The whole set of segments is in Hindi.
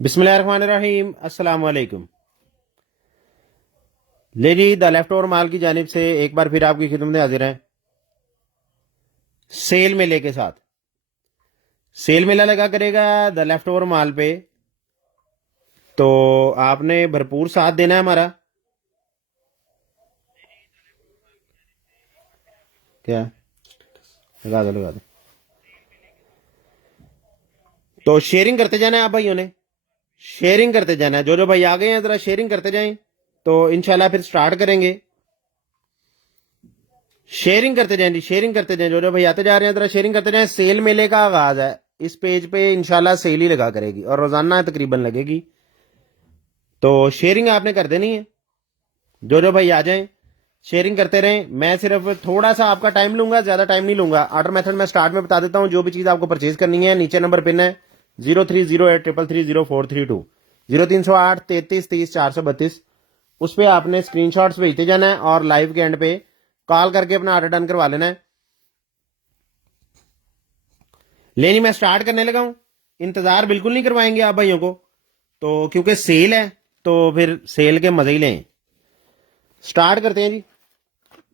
बिस्मिल्लाहिर्रहमानिर्रहीम। अस्सलाम वालेकुम। ले जी, द लेफ्ट ओवर माल की जानिब से एक बार फिर आपकी खिदमत में हाजिर हैं सेल मेले के साथ। सेल मेला लगा करेगा द लेफ्ट ओवर माल पे, तो आपने भरपूर साथ देना है हमारा। क्या? लगा दो। तो शेयरिंग करते जाना है आप भाइयों ने, शेयरिंग करते जाना है। जो जो भाई आ गए हैं जरा शेयरिंग करते जाएं, तो इंशाल्लाह फिर स्टार्ट करेंगे। शेयरिंग करते जाएं जी, शेयरिंग करते जाएं। जो जो भाई आते जा रहे हैं जरा शेयरिंग करते जाएं। सेल मेले का आगाज है, इस पेज पे इंशाल्लाह सेल ही लगा करेगी और रोजाना तकरीबन लगेगी, तो शेयरिंग आपने कर देनी है। जो जो भाई आ जाएं शेयरिंग करते रहें। मैं सिर्फ थोड़ा सा आपका टाइम लूंगा, ज्यादा टाइम नहीं लूंगा। ऑर्डर मेथड मैं स्टार्ट में बता देता हूं। जो भी चीज आपको परचेज करनी है, नीचे नंबर पिन है 0308330432 03083330 उस पर आपने स्क्रीनशॉट्स भेजते जाना है और लाइव के एंड पे कॉल करके अपना ऑर्डर डन करवा लेना है। लेनी मैं स्टार्ट करने लगा हूं, इंतजार बिल्कुल नहीं करवाएंगे आप भाइयों को, तो क्योंकि सेल है तो फिर सेल के मजे ही लें। स्टार्ट करते हैं जी,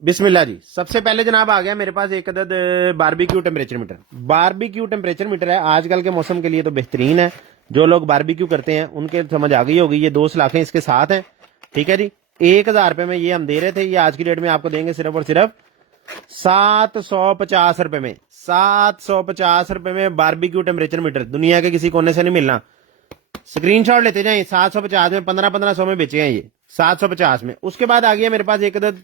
बिस्मिल्लाह जी। सबसे पहले जनाब आ गया मेरे पास एक अदद barbecue temperature metre. Barbecue temperature metre है, आजकल के मौसम के लिए तो बेहतरीन है। जो लोग बारबेक्यू करते हैं उनके समझ आ गई होगी। ये 2 सलाखें इसके साथ हैं, ठीक है जी। 1000 रुपए में ये हम दे रहे थे, ये आज की डेट में आपको देंगे सिर्फ और सिर्फ 750 रुपए में। 750 रुपए में बारबेक्यू टेम्परेचर मीटर, दुनिया के किसी कोने से नहीं मिलना। स्क्रीनशॉट लेते जाए। 750 में 1500 में बेचे हैं ये, 750 में। उसके बाद आ गया मेरे पास एक अदद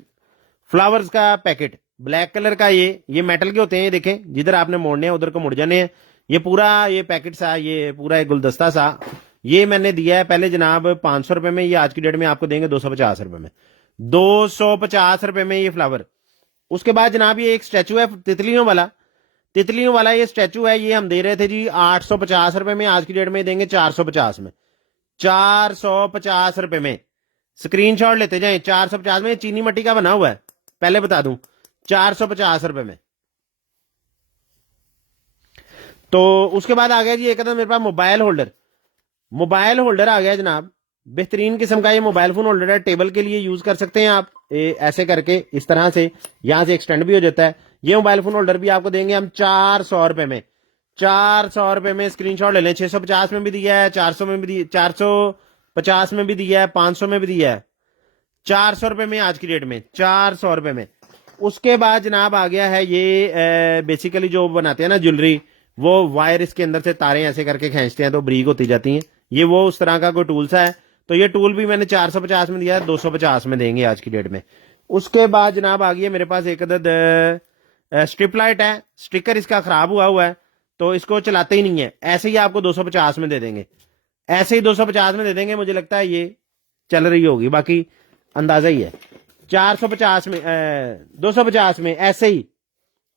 फ्लावर्स का पैकेट, ब्लैक कलर का। ये मेटल के होते हैं, ये देखें, जिधर आपने मोड़ने हैं उधर को मुड़ जाने हैं। ये पूरा ये पैकेट सा, ये पूरा एक गुलदस्ता सा, ये मैंने दिया है पहले जनाब 500 रुपए में। ये आज की डेट में आपको देंगे 250 रुपए में। 250 रुपए में ये फ्लावर। उसके बाद जनाब ये एक स्टैचू है तितलियों वाला, तितलियों वाला ये स्टैचू है, ये हम दे रहे थे जी 850 रुपए में। आज की डेट में देंगे 450 में। 450 रुपए में। स्क्रीनशॉट लेते जाएं। 450 में, चीनी मट्टी का बना हुआ है, पहले बता दूं। 450 रुपए में। तो उसके बाद आ गया जी एक अदद मेरे पास मोबाइल होल्डर। मोबाइल होल्डर आ गया जनाब, बेहतरीन किस्म का ये मोबाइल फोन होल्डर है। टेबल के लिए यूज कर सकते हैं आप, ऐसे करके इस तरह से, यहां से एक्सटेंड भी हो जाता है। ये मोबाइल फोन होल्डर भी आपको देंगे हम 400 रुपए में। 400 रुपए में। स्क्रीनशॉट ले लें। 650 में भी दिया है, 400 में भी दिया, 450 में भी दिया है, 500 में भी दिया है। 400 रुपए में आज की डेट में, 400 रुपए में। उसके बाद जनाब आ गया है ये बेसिकली जो बनाते हैं ना ज्वेलरी, वो वायर इसके अंदर से तारें ऐसे करके खींचते हैं तो ब्रीक होती जाती हैं। ये वो उस तरह का कोई टूल सा है, तो ये टूल भी मैंने 450 में दिया है, 250 में देंगे आज की डेट में। उसके बाद जनाब आ गया मेरे पास एक अदद स्ट्रिप लाइट है। स्टिकर इसका खराब हुआ हुआ है, तो इसको चलाते ही नहीं है, ऐसे ही आपको 250 में दे देंगे। ऐसे ही 250 में दे देंगे। मुझे लगता है ये चल रही होगी, बाकी अंदाजा ही है। 450 में 250 में ऐसे ही।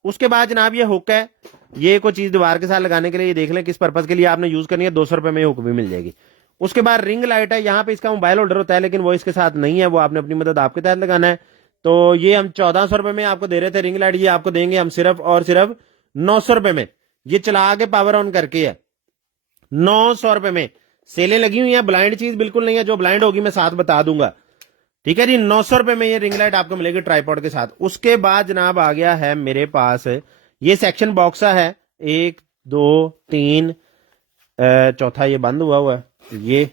उसके बाद जनाब ये हुक है, ये कोई चीज दीवार के साथ लगाने के लिए, ये देख लें किस पर्पज के लिए आपने यूज करनी है। 200 रुपए में हुक भी मिल जाएगी। उसके बाद रिंग लाइट है, यहाँ पे इसका मोबाइल होल्डर होता है लेकिन वो इसके साथ नहीं है, वो आपने अपनी मदद आपके तहत लगाना है। तो ये हम 1400 रुपए में आपको दे रहे थे रिंग लाइट, ये आपको देंगे हम सिर्फ और सिर्फ 900 रुपए में। ये चला के पावर ऑन करके है, 900 रुपए में। सेलें लगी हुई है, ब्लाइंड चीज बिल्कुल नहीं है, जो ब्लाइंड होगी मैं साथ बता दूंगा, ठीक है जी। 900 रुपए में ये रिंग लाइट आपको मिलेगी ट्राईपॉड के साथ। उसके बाद जनाब आ गया है मेरे पास ये सेक्शन बॉक्सा है, 1 2 3, चौथा ये बंद हुआ हुआ है, ये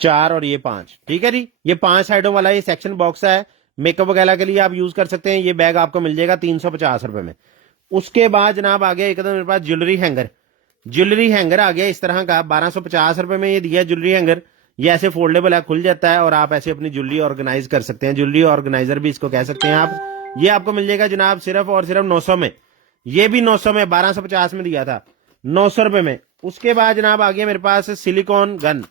4 और ये 5, ठीक है जी। ये 5 साइडों वाला ये सेक्शन बॉक्स है, मेकअप वगैरह के लिए आप यूज कर सकते हैं। ये बैग आपको मिल जाएगा 350 रुपए में। उसके बाद जनाब आ गया एक मेरे पास ज्वेलरी हैंगर। ज्वेलरी हैंगर आ गया इस तरह का, 1250 रुपए में ये दिया ज्वेलरी हैंगर। ये ऐसे फोल्डेबल है, खुल जाता है और आप ऐसे अपनी ज्वेलरी ऑर्गेनाइज कर सकते हैं। ज्वेलरी ऑर्गेनाइजर भी इसको कह सकते हैं आप। ये आपको मिल जाएगा जनाब सिर्फ और सिर्फ 900 में। ये भी 900 में, 1250 में दिया था, 900 रुपए में। उसके बाद जनाब आ गया मेरे पास सिलिकॉन गन।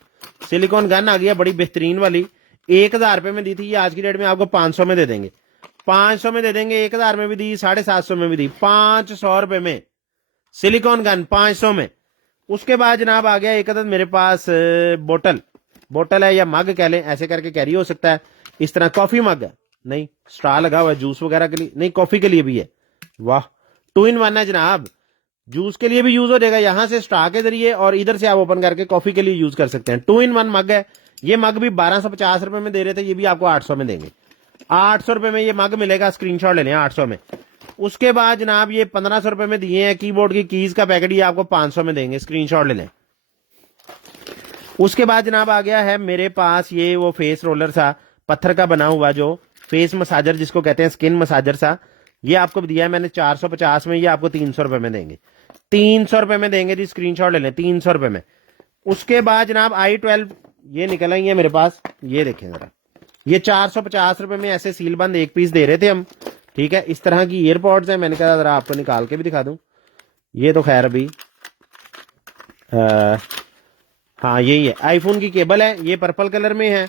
सिलिकॉन गन आ गया बड़ी बेहतरीन वाली, 1000 रुपए में दी थी, ये आज की डेट में आपको 500 में दे देंगे। 500 में दे देंगे, 1000 में भी दी, 750 में भी दी, 500 रुपए में सिलिकॉन गन, 500 में। उसके बाद जनाब आ गया एक अदद मेरे पास बोतल। बोतल है या मग कह लें, ऐसे करके कैरी हो सकता है। इस तरह कॉफी मग है, नहीं स्ट्रा लगा हुआ है जूस वगैरह के लिए, नहीं कॉफी के लिए भी है। वाह, 2 in 1 है जनाब। जूस के लिए भी यूज हो जाएगा, यहां से स्ट्रा के जरिए, और इधर से आप ओपन करके कॉफी के लिए यूज कर सकते हैं। 2-in-1 मग है। ये मग भी 1250 रुपए में दे रहे थे, ये भी आपको 800 में देंगे। 800 रुपए में ये मग मिलेगा, स्क्रीनशॉट ले लें 800 में। उसके बाद जनाब ये 1500 रुपए में दिए हैं कीबोर्ड की कीज का पैकेट, ये आपको 500 में देंगे, स्क्रीनशॉट ले लें। उसके बाद जनाब आ गया है मेरे पास ये वो फेस रोलर सा पत्थर का बना हुआ, जो फेस मसाजर जिसको कहते हैं, स्किन मसाजर सा, ये आपको दिया है मैंने 450 में, ये आपको 300 रुपए में देंगे। 300 रुपए में देंगे जी, स्क्रीनशॉट ले लें, 300 रुपए में। उसके बाद जनाब i12 ये निकल आई है मेरे पास, ये देखें जरा, ये 450 रुपए में ऐसे सील बंद एक पीस दे रहे थे हम, ठीक है। इस तरह की ईयरपॉड्स हैं, मैंने कहा जरा आपको निकाल के भी दिखा दूं। ये तो खैर अभी हाँ यही है, आईफोन की केबल है, ये पर्पल कलर में है,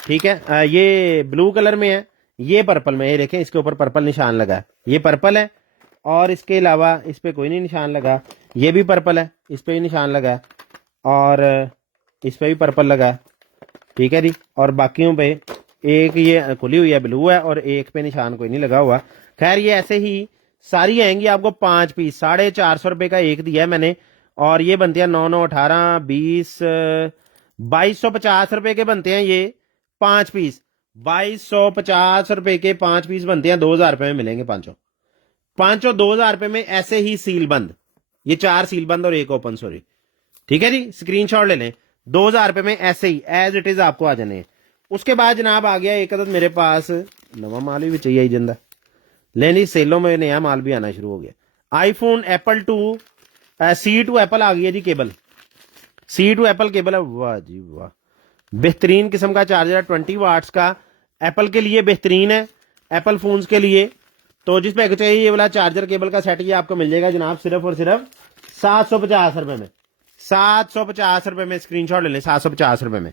ठीक है। ये ब्लू कलर में है, ये पर्पल में, ये देखें इसके ऊपर पर्पल निशान लगा है, ये पर्पल है। और इसके अलावा इस पे कोई नहीं निशान लगा, ये भी पर्पल है, इस पे भी निशान लगा है, और इस पे भी पर्पल लगा है, ठीक है जी। और बाकियों पे एक ये खुली हुई है, ब्लू है, और एक पे निशान कोई नहीं लगा हुआ। खैर ये ऐसे ही सारी आएंगी आपको 5 पीस, 450 रुपए का एक दिया है मैंने, और ये बनते हैं 9, 9, 18, 20, 2250 रुपए के बनते हैं ये 5 पीस। 2250 रुपए के 5 पीस बनते हैं, 2000 रुपए में मिलेंगे पांचों 2000 रुपए में ऐसे ही सील बंद, ये 4 सील बंद और एक ओपन, सॉरी, ठीक है जी। स्क्रीनशॉट ले लें, 2000 रुपए में ऐसे ही एज इट इज आपको आ जाने हैं। उसके बाद जनाब आ गया एक अदद मेरे पास नवा माल भी चाहिए जिंदा लेनी, सेलों में नया माल भी आना शुरू हो गया। आईफोन एप्पल 2 C2 एप्पल आ गई है जी केबल, C2 एप्पल केबल है, वाह जी वाह, बेहतरीन किस्म का चार्जर है, 20 वाट्स का, एप्पल के लिए बेहतरीन है, एप्पल फोन्स के लिए। तो जिस पे चाहिए ये वाला चार्जर केबल का सेट ये आपको मिल जाएगा जनाब सिर्फ और सिर्फ 750 रुपए में, 750 रुपए में, स्क्रीनशॉट ले लें, 750 रुपए में।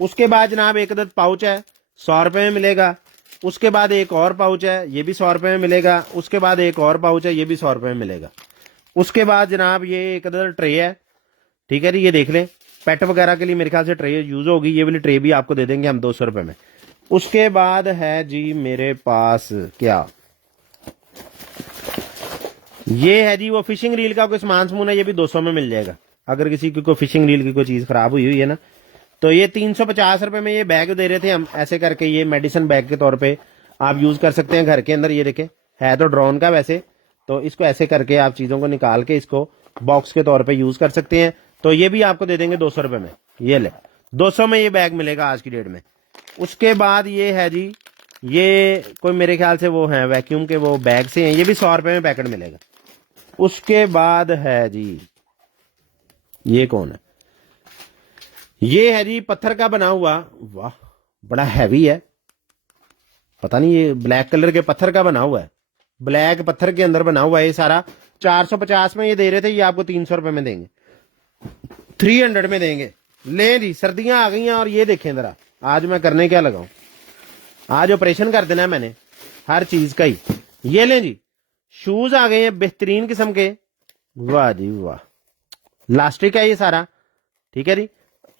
उसके बाद जनाब एक अदद पाउच है, 100 रुपए में मिलेगा। उसके बाद एक और पाउच है, ये भी 100 रुपए में मिलेगा। उसके बाद एक और पाउच है, ये भी 100 रुपए में मिलेगा। उसके बाद जनाब ये एक अदद ट्रे है, ठीक है जी, ये देख लें, पेट वगैरह के लिए मेरे ख्याल से ट्रे यूज होगी, ये वाली ट्रे भी आपको दे देंगे हम 200 रुपए में। उसके बाद है जी मेरे पास क्या, ये है जी वो फिशिंग रील का कोई सामान समून है, ये भी 200 में मिल जाएगा। अगर किसी की कोई फिशिंग रील की कोई चीज खराब हुई है ना, तो ये 350 रुपए में ये बैग दे रहे थे हम, ऐसे करके ये मेडिसिन बैग के तौर पे आप यूज कर सकते हैं घर के अंदर। ये देखें है तो ड्रोन का वैसे, तो इसको ऐसे करके आप चीजों को निकाल के इसको बॉक्स के तौर पे यूज कर सकते हैं। तो ये भी आपको दे देंगे 200 रुपए में, ये ले 200 में ये बैग मिलेगा आज की डेट में। उसके बाद ये है जी, ये कोई मेरे ख्याल से वो है वैक्यूम के वो बैग से हैं, ये भी 100 रुपए में पैकेट मिलेगा। उसके बाद है जी, ये कौन है, ये है जी पत्थर का बना हुआ, वाह बड़ा हैवी है, पता नहीं ये ब्लैक कलर के पत्थर का बना हुआ है, ब्लैक पत्थर के अंदर बना हुआ है ये सारा। 450 में ये दे रहे थे, ये आपको 300 रुपए में देंगे, 300 में देंगे। ले जी सर्दियां आ गई हैं, और ये देखें जरा आज मैं करने क्या लगाऊं, आज ऑपरेशन कर देना है मैंने हर चीज का ही। ये लें जी शूज आ गए हैं बेहतरीन किस्म के, वाह जी वाह, लास्टिक है ये सारा, ठीक है जी।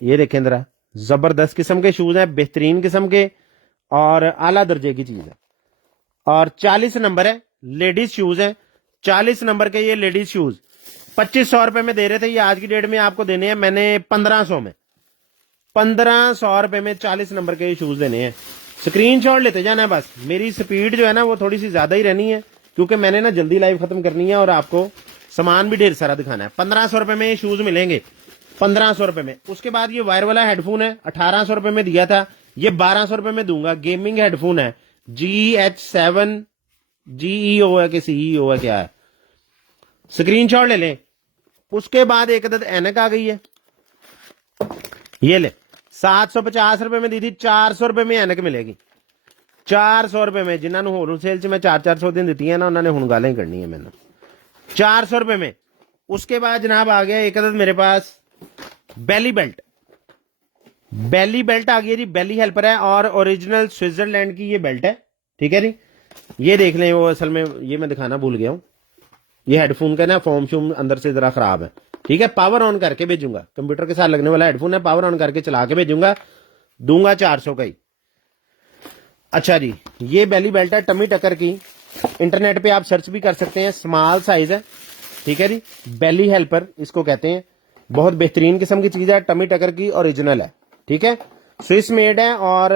ये देखें जरा जबरदस्त किस्म के शूज हैं, बेहतरीन किस्म के, और आला दर्जे की चीज है। और 40 नंबर है, लेडीज शूज है, 40 नंबर के ये लेडीज शूज 2500 रुपए में दे रहे थे, ये आज की डेट में आपको देने हैं मैंने 1500 में, 1500 रुपए में 40 नंबर के शूज देने हैं। स्क्रीनशॉट लेते जाना है बस, मेरी स्पीड जो है ना वो थोड़ी सी ज्यादा ही रहनी है, क्योंकि मैंने ना जल्दी लाइव खत्म करनी है और आपको सामान भी ढेर सारा दिखाना है। 1500 रुपए में ये शूज मिलेंगे, 1500 रुपए में। उसके बाद ये वायर वाला हेडफोन है, 1800 रुपए में दिया था, ये 1200 रुपए में दूंगा। गेमिंग हेडफोन है, GH7 GEO है कि CEO है क्या है, स्क्रीनशॉट ले लें। उसके बाद एक अदद ऐनक आ गई है, ये ले 750 रुपए में दी थी, 400 रुपए में ऐनक मिलेगी, 400 रुपए में। जिन्होंने होलसेल से मैं 400 दिन दी है ना, उन्होंने हुण गालें करनी है मैंने, 400 रुपए में। उसके बाद जनाब आ गया एक अदद मेरे पास बेली बेल्ट, बेली बेल्ट आ गई है जी, बेली हेल्पर है, और ओरिजिनल स्विट्जरलैंड की ये बेल्ट है, ठीक है जी। ये देख लें, वो असल में ये मैं दिखाना भूल गया हूं, ये हेडफोन का ना फॉर्म शूम अंदर से जरा खराब है, ठीक है। पावर ऑन करके भेजूंगा, कंप्यूटर के साथ लगने वाला हेडफोन है, पावर ऑन करके चला के भेजूंगा, दूंगा 400 का ही। अच्छा जी, ये बेली बेल्ट है टमी टकर की, इंटरनेट पे आप सर्च भी कर सकते हैं, स्मॉल साइज है, ठीक है जी, बेली हेल्पर इसको कहते हैं, बहुत बेहतरीन किस्म की चीज है, टमी टकर की ओरिजिनल है, ठीक है, स्विस मेड है और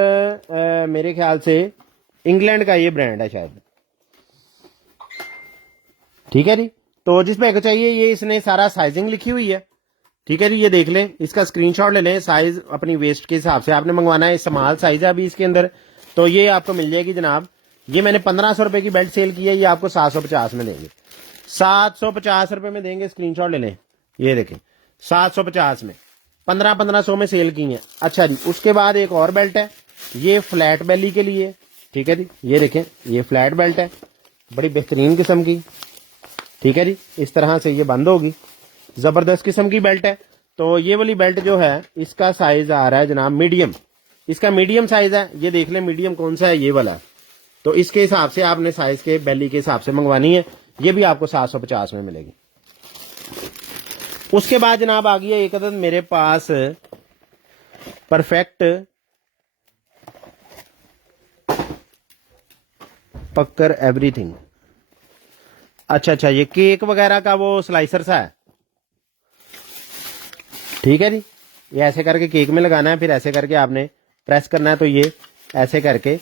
मेरे ख्याल से इंग्लैंड का ये ब्रांड है शायद, ठीक है जी। तो जिस पे को चाहिए ये इसने सारा साइजिंग लिखी हुई है, ठीक है जी, ये देख लें, इसका स्क्रीनशॉट ले लें, साइज अपनी वेस्ट के हिसाब से आपने मंगवाना है, स्मॉल साइज है अभी इसके अंदर, तो ये आपको मिल जाएगी जनाब, ये मैंने 1500 रुपए की बेल्ट सेल की है, ये आपको 750 में देंगे, 750 रुपए में देंगे, स्क्रीनशॉट ले लें, ये देखें 750 में 1500 में सेल की है। अच्छा जी, उसके बाद एक और बेल्ट है, ये फ्लैट बेली के लिए, ठीक है जी, ये देखें ये फ्लैट बेल्ट है, बड़ी बेहतरीन किस्म की, ठीक है जी, इस तरह से ये बंद होगी, जबरदस्त किस्म की बेल्ट है। तो ये वाली बेल्ट जो है इसका साइज आ रहा है जनाब मीडियम, इसका मीडियम साइज है, ये देख लें मीडियम कौन सा है, ये वाला, तो इसके हिसाब से आपने साइज के बेली के हिसाब से मंगवानी है, ये भी आपको 750 में मिलेगी। उसके बाद जनाब आ गई है एक अदद मेरे पास परफेक्ट पक्कर एवरीथिंग, अच्छा, ये केक वगैरह का वो स्लाइसर सा है, ठीक है जी, ये ऐसे करके केक में लगाना है, फिर ऐसे करके आपने प्रेस करना है, तो ये ऐसे करके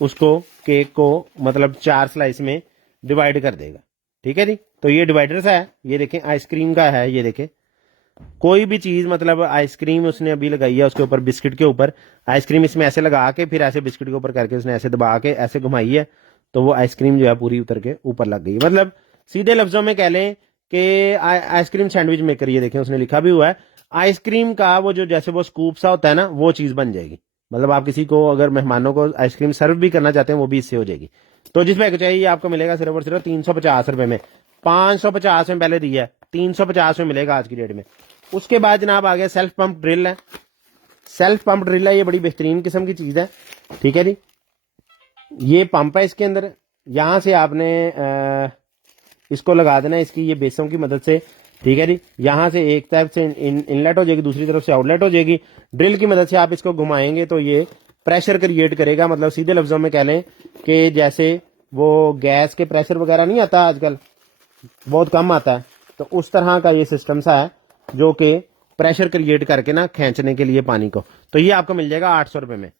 उसको केक को मतलब 4 स्लाइस में डिवाइड कर देगा, ठीक है जी। तो ये डिवाइडर सा है, ये देखें आइसक्रीम का है, ये देखें कोई भी चीज मतलब आइसक्रीम उसने अभी लगाई है उसके ऊपर, बिस्किट के ऊपर आइसक्रीम इसमें ऐसे लगा के फिर ऐसे बिस्किट के ऊपर करके उसने ऐसे दबा के ऐसे घुमाई है, तो वो आइसक्रीम जो है पूरी उतर के ऊपर लग गई, मतलब सीधे लफ्जों में कह लें कि आइसक्रीम सैंडविच मेकर, ये देखें उसने लिखा भी हुआ है आइसक्रीम का वो जो जैसे वो स्कूप सा होता है ना, वो चीज बन जाएगी, मतलब आप किसी को अगर मेहमानों को आइसक्रीम सर्व भी करना चाहते हैं वो भी इससे हो जाएगी। तो जिस बैग चाहिए आपको मिलेगा सिर्फ और सिर्फ 350 रुपए में, 550 में पहले दिया है, 350 में मिलेगा आज की डेट में। उसके बाद जनाब आ गया सेल्फ पंप ड्रिल है, सेल्फ पंप ड्रिल है, ये बड़ी बेहतरीन किस्म की चीज है, ठीक है जी, ये पंप है इसके अंदर, यहां से आपने इसको लगा देना इसकी ये बेसों की मदद से, ठीक है जी, यहां से एक तरफ से इनलेट हो जाएगी, दूसरी तरफ से आउटलेट हो जाएगी, ड्रिल की मदद से आप इसको घुमाएंगे तो ये प्रेशर क्रिएट करेगा, मतलब सीधे लफ्जों में कह लें कि जैसे वो गैस के प्रेशर वगैरह नहीं आता आजकल, बहुत कम आता है, तो उस तरह का ये सिस्टम सा है जो कि प्रेशर क्रिएट करके ना खींचने के लिए पानी को, तो ये आपको मिल जाएगा 800 रुपए में।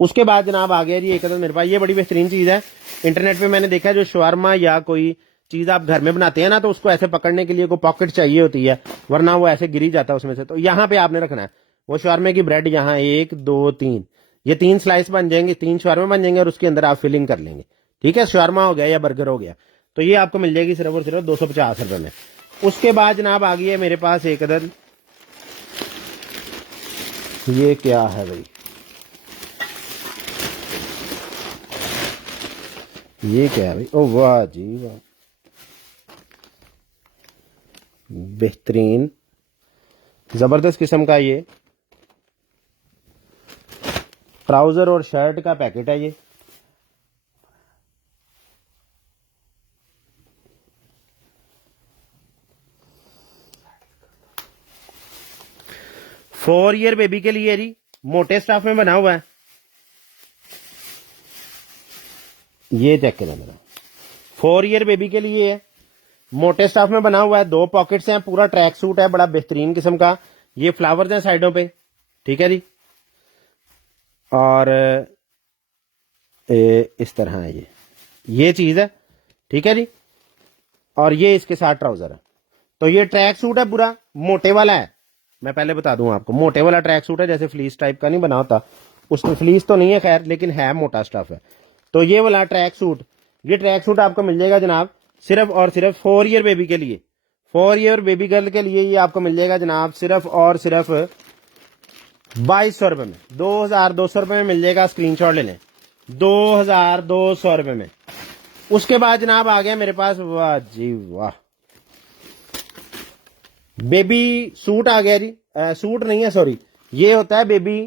उसके बाद जनाब आ गया जी एक मेरे पास, ये बड़ी बेहतरीन चीज है, इंटरनेट पे मैंने देखा जो शवारमा या कोई चीज आप घर में बनाते हैं ना, तो उसको ऐसे पकड़ने के लिए कोई पॉकेट चाहिए होती है, वरना वो ऐसे गिरी जाता है उसमें से, तो यहाँ पे आपने रखना है वो शवारमे की ब्रेड, यहाँ 1 2 3 ये 3 स्लाइस बन जाएंगे, 3 शवारमे बन जाएंगे और उसके अंदर आप फिलिंग कर लेंगे, ठीक है, शवारमा हो गया या बर्गर हो गया, तो ये आपको मिल जाएगी सिर्फ और सिर्फ 250 रुपए में। उसके बाद जनाब आ गई है मेरे पास एक अदद, ये क्या है भाई, ये क्या है भाई, ओ वाह जी वाह, बेहतरीन जबरदस्त किस्म का ये ट्राउजर और शर्ट का पैकेट है ये, फोर ईयर बेबी के लिए जी, मोटे स्टाफ में बना हुआ है, ये चेक करें मेरा 4 ईयर बेबी के लिए है, मोटे स्टाफ में बना हुआ है, 2 पॉकेट्स हैं, पूरा ट्रैक सूट है, बड़ा बेहतरीन किस्म का, ये फ्लावर्स हैं साइडों पे, ठीक है जी, और इस तरह है ये चीज है, ठीक है जी, और ये इसके साथ ट्राउजर है, तो ये ट्रैक सूट है पूरा मोटे वाला है, मैं पहले बता दूं आपको मोटे वाला ट्रैक सूट है, जैसे फ्लीस टाइप का नहीं बना होता, उसमें फ्लीस तो नहीं है खैर, लेकिन है मोटा स्टफ है, तो ये वाला ट्रैक सूट, ये ट्रैक सूट आपको मिल जाएगा जनाब सिर्फ और सिर्फ 4 ईयर बेबी के लिए, 4 ईयर बेबी गर्ल के लिए ये आपको मिल जाएगा जनाब सिर्फ और सिर्फ 2200 रुपए में, 2200 रुपए में मिल जाएगा, स्क्रीनशॉट ले लें, 2200 रुपए में। उसके बाद जनाब आ गया मेरे पास, वाह जी वाह, बेबी सूट आ गया जी, सूट नहीं है सॉरी, ये होता है बेबी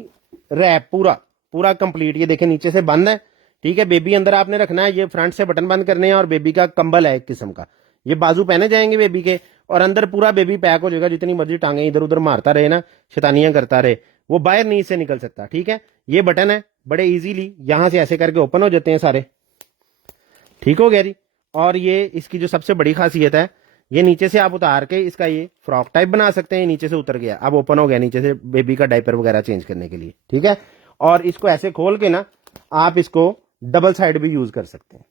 रैप, पूरा कंप्लीट, ये देखें नीचे से बंद है, ठीक है, बेबी अंदर आपने रखना है, ये फ्रंट से बटन बंद करने हैं, और बेबी का कंबल है एक किस्म का, ये बाजू पहने जाएंगे बेबी के, और अंदर पूरा बेबी पैक हो जाएगा, जितनी मर्जी टांगे इधर उधर मारता रहे ना, शैतानियां करता रहे, वो बाहर नहीं से निकल सकता, ठीक है, ये बटन है, बड़े इजीली यहां से ऐसे करके ओपन हो जाते हैं सारे, ठीक हो गया जी। और ये इसकी जो सबसे बड़ी खासियत है ये नीचे से आप उतार के इसका ये फ्रॉक टाइप बना सकते हैं। नीचे से उतर गया, अब ओपन हो गया नीचे से बेबी का डायपर वगैरह चेंज करने के लिए, ठीक है। और इसको ऐसे खोल के ना आप इसको डबल साइड भी यूज कर सकते हैं।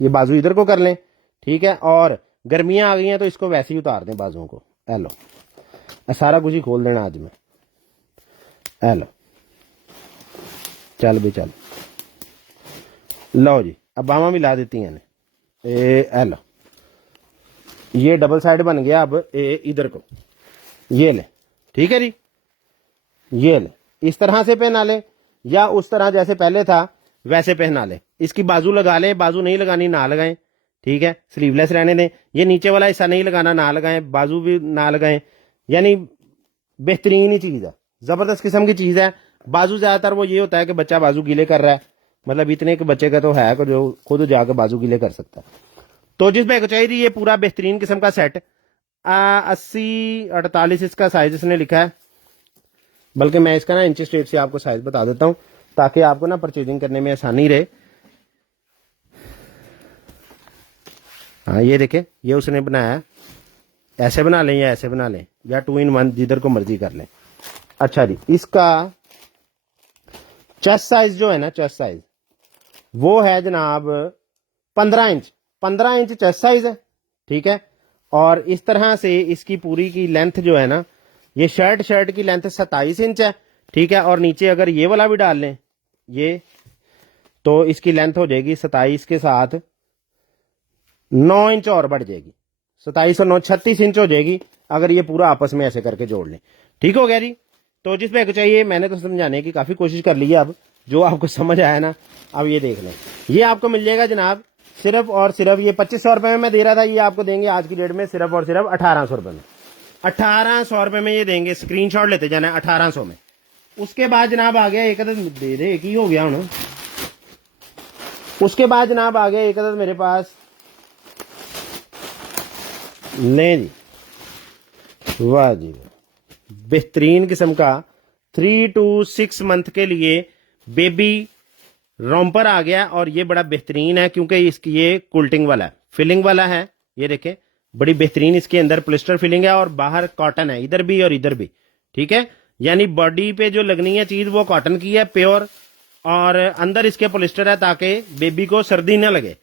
ये बाजू इधर को कर लें, ठीक है। और गर्मियां आ गई हैं तो इसको वैसे ही उतार दें बाजुओं को। लो सारा कुछ ही खोल देना आज में। लो चल भी चल, लो जी अब बामा भी ला देती हैं लो, ये डबल साइड बन गया। अब इधर को ये ले, ठीक है जी, ये ले इस तरह से पहना ले, या उस तरह जैसे पहले था वैसे पहना ले। इसकी बाजू लगा ले, बाजू नहीं लगानी ना लगाएं, ठीक है। स्लीवलेस रहने दें, ये नीचे वाला हिस्सा नहीं लगाना ना लगाएं, बाजू भी ना लगाएं। यानी बेहतरीन ही चीज है, जबरदस्त किस्म की चीज है। बाजू ज्यादातर वो ये होता है कि बच्चा बाजू गीले कर रहा है, मतलब इतने के बच्चे का तो है कि जो खुद जाकर बाजू गीले कर सकता है। तो जिस भाई को चाहिए ये पूरा बेहतरीन किस्म का सेट 80-48 इसका साइज इसने लिखा है। बल्कि मैं इसका ना इंच टेप से आपको साइज बता देता हूं ताकि आपको ना परचेजिंग करने में आसानी रहे। हाँ ये देखे, ये उसने बनाया, ऐसे बना लें या ऐसे बना लें या 2 in 1 जिधर को मर्जी कर लें। अच्छा जी, इसका चेस्ट साइज जो है ना, चेस्ट साइज वो है जनाब 15 इंच। 15 इंच चेस्ट साइज है, ठीक है। और इस तरह से इसकी पूरी की लेंथ जो है ना, ये शर्ट की लेंथ 27 इंच है, ठीक है। और नीचे अगर ये वाला भी डाल लें ये, तो इसकी लेंथ हो जाएगी 27 के साथ 9 इंच और बढ़ जाएगी, 27 और 9 36 इंच हो जाएगी अगर ये पूरा आपस में ऐसे करके जोड़ लें। ठीक हो गया जी। तो जिस पे को चाहिए मैंने तो समझाने की काफी कोशिश कर ली है, अब जो आपको समझ आया ना अब ये देख लें। ये आपको मिल जाएगा जनाब सिर्फ और सिर्फ, ये 2500 रुपए में मैं दे रहा था, ये आपको देंगे आज की डेट में सिर्फ और सिर्फ 1800 रुपए में। 1800 रुपए में ये देंगे, स्क्रीनशॉट लेते जाना 1800 में। उसके बाद जनाब आ गया एक अदद, दे दे एक ही हो गया हूं। उसके बाद जनाब आ गया एक अदद मेरे पास, ले जी, वाह जी बेहतरीन किस्म का 3 to 6 मंथ के लिए बेबी रोम्पर आ गया। और ये बड़ा बेहतरीन है क्योंकि इसकी ये कुल्टिंग वाला है, फिलिंग वाला है। ये देखें बड़ी बेहतरीन इसके अंदर प्लिस्टर फिलिंग है और बाहर कॉटन है, इधर भी और इधर भी, ठीक है। यानी बॉडी पे जो लगनी है चीज वो कॉटन की है प्योर, और अंदर इसके पॉलिस्टर है ताकि बेबी को सर्दी न लगे।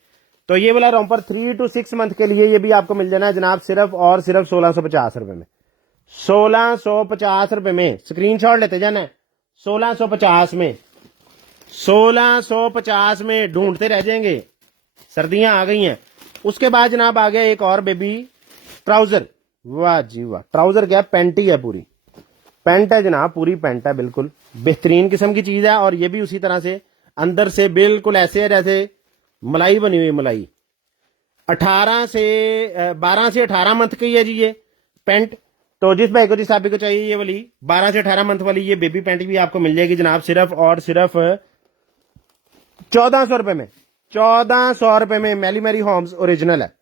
तो ये वाला रोम्पर 3 to 6 मंथ के लिए ये भी आपको मिल जाना है जनाब सिर्फ और सिर्फ 1650 रुपए में। 1650 रुपए में, स्क्रीनशॉट लेते जाना है। 1650 में, 1650 में ढूंढते रह जाएंगे, सर्दियां आ गई हैं। उसके बाद जनाब आ गया एक और बेबी ट्राउजर। वाह जी वाह, ट्राउजर क्या पैंट ही है, पूरी पैंट है जनाब, पूरी पैंट है, बिल्कुल बेहतरीन किस्म की चीज है। और ये भी उसी तरह से अंदर से बिल्कुल ऐसे है जैसे मलाई बनी हुई मलाई। 12 से 18 मंथ की है जी ये पैंट। तो जिस भाई को जिस आप को चाहिए ये वाली 12 से 18 मंथ वाली ये बेबी पैंट भी आपको मिल जाएगी जनाब सिर्फ और सिर्फ 1400 रुपए में। 1400 रुपए में मैली मैरी होम्स ओरिजिनल है,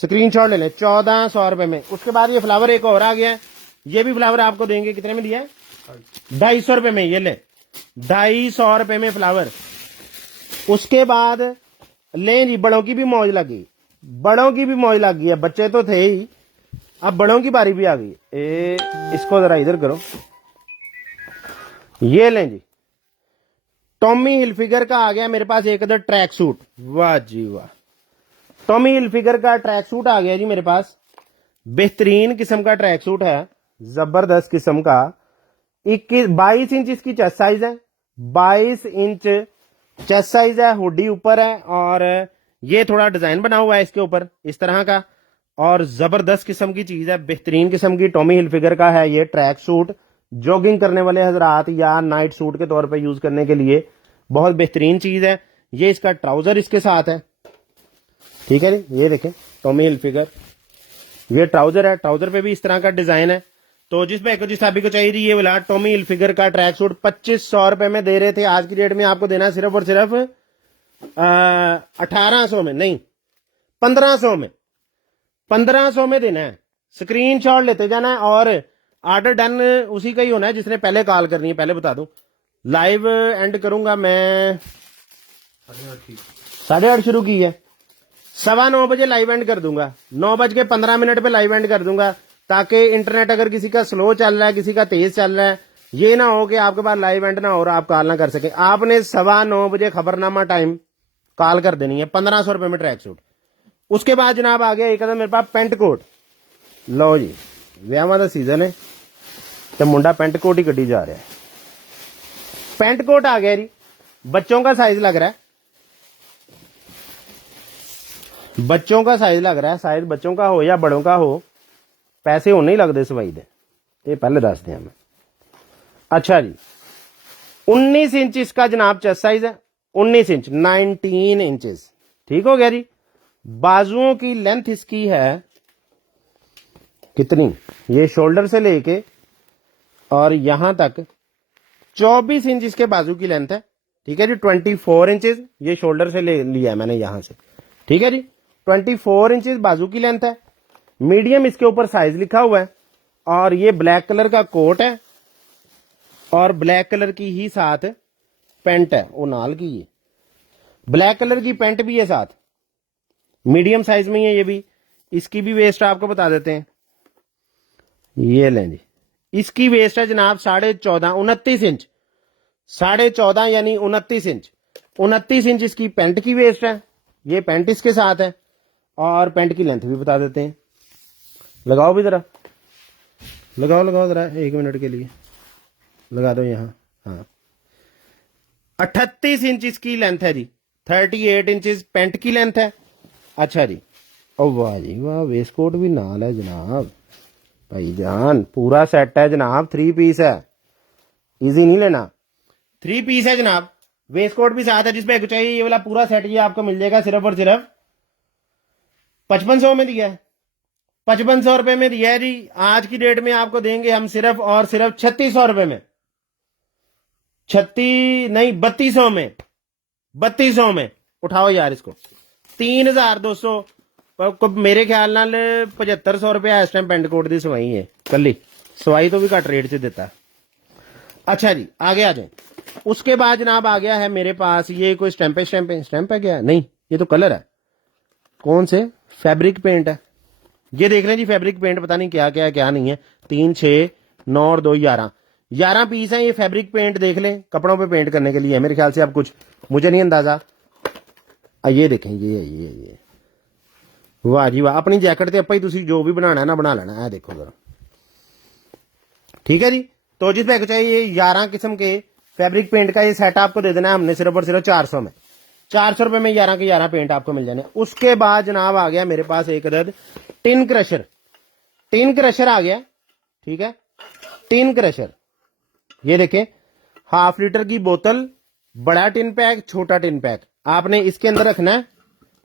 स्क्रीनशॉट ले लें, 1400 रुपए में। उसके बाद ये फ्लावर एक और आ गया है, ये भी फ्लावर आपको देंगे कितने में दिया है, 250 रुपए में। ये ले 250 रुपए में फ्लावर। उसके बाद ले जी, बड़ों की भी मौज लग गई, बड़ों की भी मौज लग गई है, बच्चे तो थे ही, अब बड़ों की बारी भी आ गई। इसको जरा इधर करो, ये लें जी, टॉमी हिलफिगर का आ गया मेरे पास एक अदर ट्रैक सूट। वाह जी वाह, टॉमी हिलफिगर का ट्रैक सूट आ गया जी मेरे पास, बेहतरीन किस्म का ट्रैक सूट है, जबरदस्त किस्म का। 22 इंच इसकी चेस्ट साइज है, 22 इंच चेस्ट साइज है, हुडी ऊपर है और ये थोड़ा डिजाइन बना हुआ है इसके ऊपर इस तरह का, और जबरदस्त किस्म की चीज है, बेहतरीन किस्म की टॉमी हिलफिगर का है ये ट्रैक सूट। जॉगिंग करने वाले हजरात या नाइट सूट के तौर पे यूज करने के लिए बहुत बेहतरीन चीज है। ये इसका ट्राउजर इसके साथ है, ठीक है जी, ये देखें टॉमी हिलफिगर, ये ट्राउजर है, ट्राउजर पे भी इस तरह का डिजाइन है। तो जिस भाई को जिस भाभी को चाहिए ये वाला टॉमी हिलफिगर का ट्रैक सूट 2500 रुपए में दे रहे थे, आज की डेट में आपको देना सिर्फ और सिर्फ 1800 में, नहीं 1500 में, 1500 में देना है। स्क्रीनशॉट लेते जाना है और ऑर्डर डन उसी का ही होना है जिसने पहले कॉल करनी है। पहले बता दूं लाइव एंड करूंगा मैं 8:30 शुरू की है, 9:15 लाइव एंड कर दूंगा, 9:15 पे लाइव एंड कर दूंगा, ताकि इंटरनेट अगर किसी का स्लो चल रहा है, किसी का तेज चल रहा है, ये ना हो कि आपके पास लाइव एंड ना हो और आप कॉल ना कर सके। आपने 9:15 खबरनामा टाइम कॉल कर देनी है। 1500 रुपए में ट्रैक सूट। उसके बाद जनाब आ गया एक मेरे पास पेंट कोट। लो जी, व्याह का सीजन है तो मुंडा पेंट कोट ही कड्डी जा रहा है। पेंट कोट आ गया जी, बच्चों का साइज लग रहा है, बच्चों का साइज लग रहा है। साइज बच्चों का हो या बड़ों का हो, पैसे होने ही लगते सवाई दे, ये पहले दस दें हमें। अच्छा जी, 19 इंच इसका जनाब चेस्ट साइज है, 19 इंच, 19 इंचेस। ठीक हो गया जी। बाजुओं की लेंथ इसकी है कितनी, ये शोल्डर से लेके और यहां तक 24 इंच इसके बाजू की लेंथ है। ठीक है जी। 24 इंचेस ये शोल्डर से ले लिया है मैंने यहां से। ठीक है जी। 24 इंचेस बाजू की लेंथ है। मीडियम इसके ऊपर साइज लिखा हुआ है और ये ब्लैक कलर का कोट है और ब्लैक कलर की ही साथ पेंट है, वो नाल की ये ब्लैक कलर की पेंट भी है साथ, मीडियम साइज में है ये भी। इसकी भी वेस्ट आपको बता देते हैं, ये लें जी। इसकी वेस्ट है जनाब 14.5, 29 इंच, 14.5 यानी 29 इंच। 29 इंच इसकी पेंट की वेस्ट है, ये पेंट इसके साथ है और पेंट की लेंथ भी बता देते हैं। लगाओ भी जरा, लगाओ लगाओ जरा 1 मिनट के लिए लगा दो यहां। हाँ, 38 इंच इसकी लेंथ है जी, 38 इंचेस पेंट की लेंथ है। अच्छा जी, ओ वाह जी वाह, वेस्ट कोट भी नाल है जनाब। भाईजान पूरा सेट है जनाब, 3 पीस है, इजी नहीं लेना, 3 पीस है जनाब। वेस्ट कोट भी साथ है, जिसपे चाहिए ये वाला पूरा सेट ये आपको मिल जाएगा सिर्फ और सिर्फ 5500 में दिया है। 5500 रुपए में दिया है जी। आज की डेट में आपको देंगे हम सिर्फ और सिर्फ 3600 रुपए में, 3200 में, 3200 में। उठाओ यार इसको, 3200 मेरे ख्याल नाल 7500 रुपया इस टाइम पेंट कोट की सवाई है कली, सवाई तो भी घट रेट से देता। अच्छा जी, आगे आ जाए। उसके बाद जनाब आ गया है मेरे पास ये कोई स्टैंप है क्या, नहीं ये तो कलर है। कौन से, फैब्रिक पेंट है। ये देख लें जी, फैब्रिक पेंट पता नहीं क्या क्या है क्या नहीं है। 3, 6, 9 और 2 11 पीस है ये फैब्रिक पेंट। देख लें, कपड़ों पे पेंट करने के लिए है मेरे ख्याल से। अब कुछ मुझे नहीं अंदाजा। ये देखें, ये वाह जी वाह, अपनी जैकेट ते आपा ही जो भी बनाना है ना बना लेना है। देखो जरा, ठीक है जी। तो जिस बैग चाहिए 11 किस्म के फैब्रिक पेंट का ये सेट आपको दे देना है हमने सिर्फ और सिर्फ 400 में। 400 रुपए में 11 के 11 पेंट आपको मिल जाने। उसके बाद जनाब आ गया मेरे पास एक अदद टिन क्रशर। टिन क्रशर आ गया, ठीक है, टिन क्रशर। ये देखें, 1/2 लीटर की बोतल, बड़ा टिन पैक, छोटा टिन पैक। आपने इसके अंदर रखना है,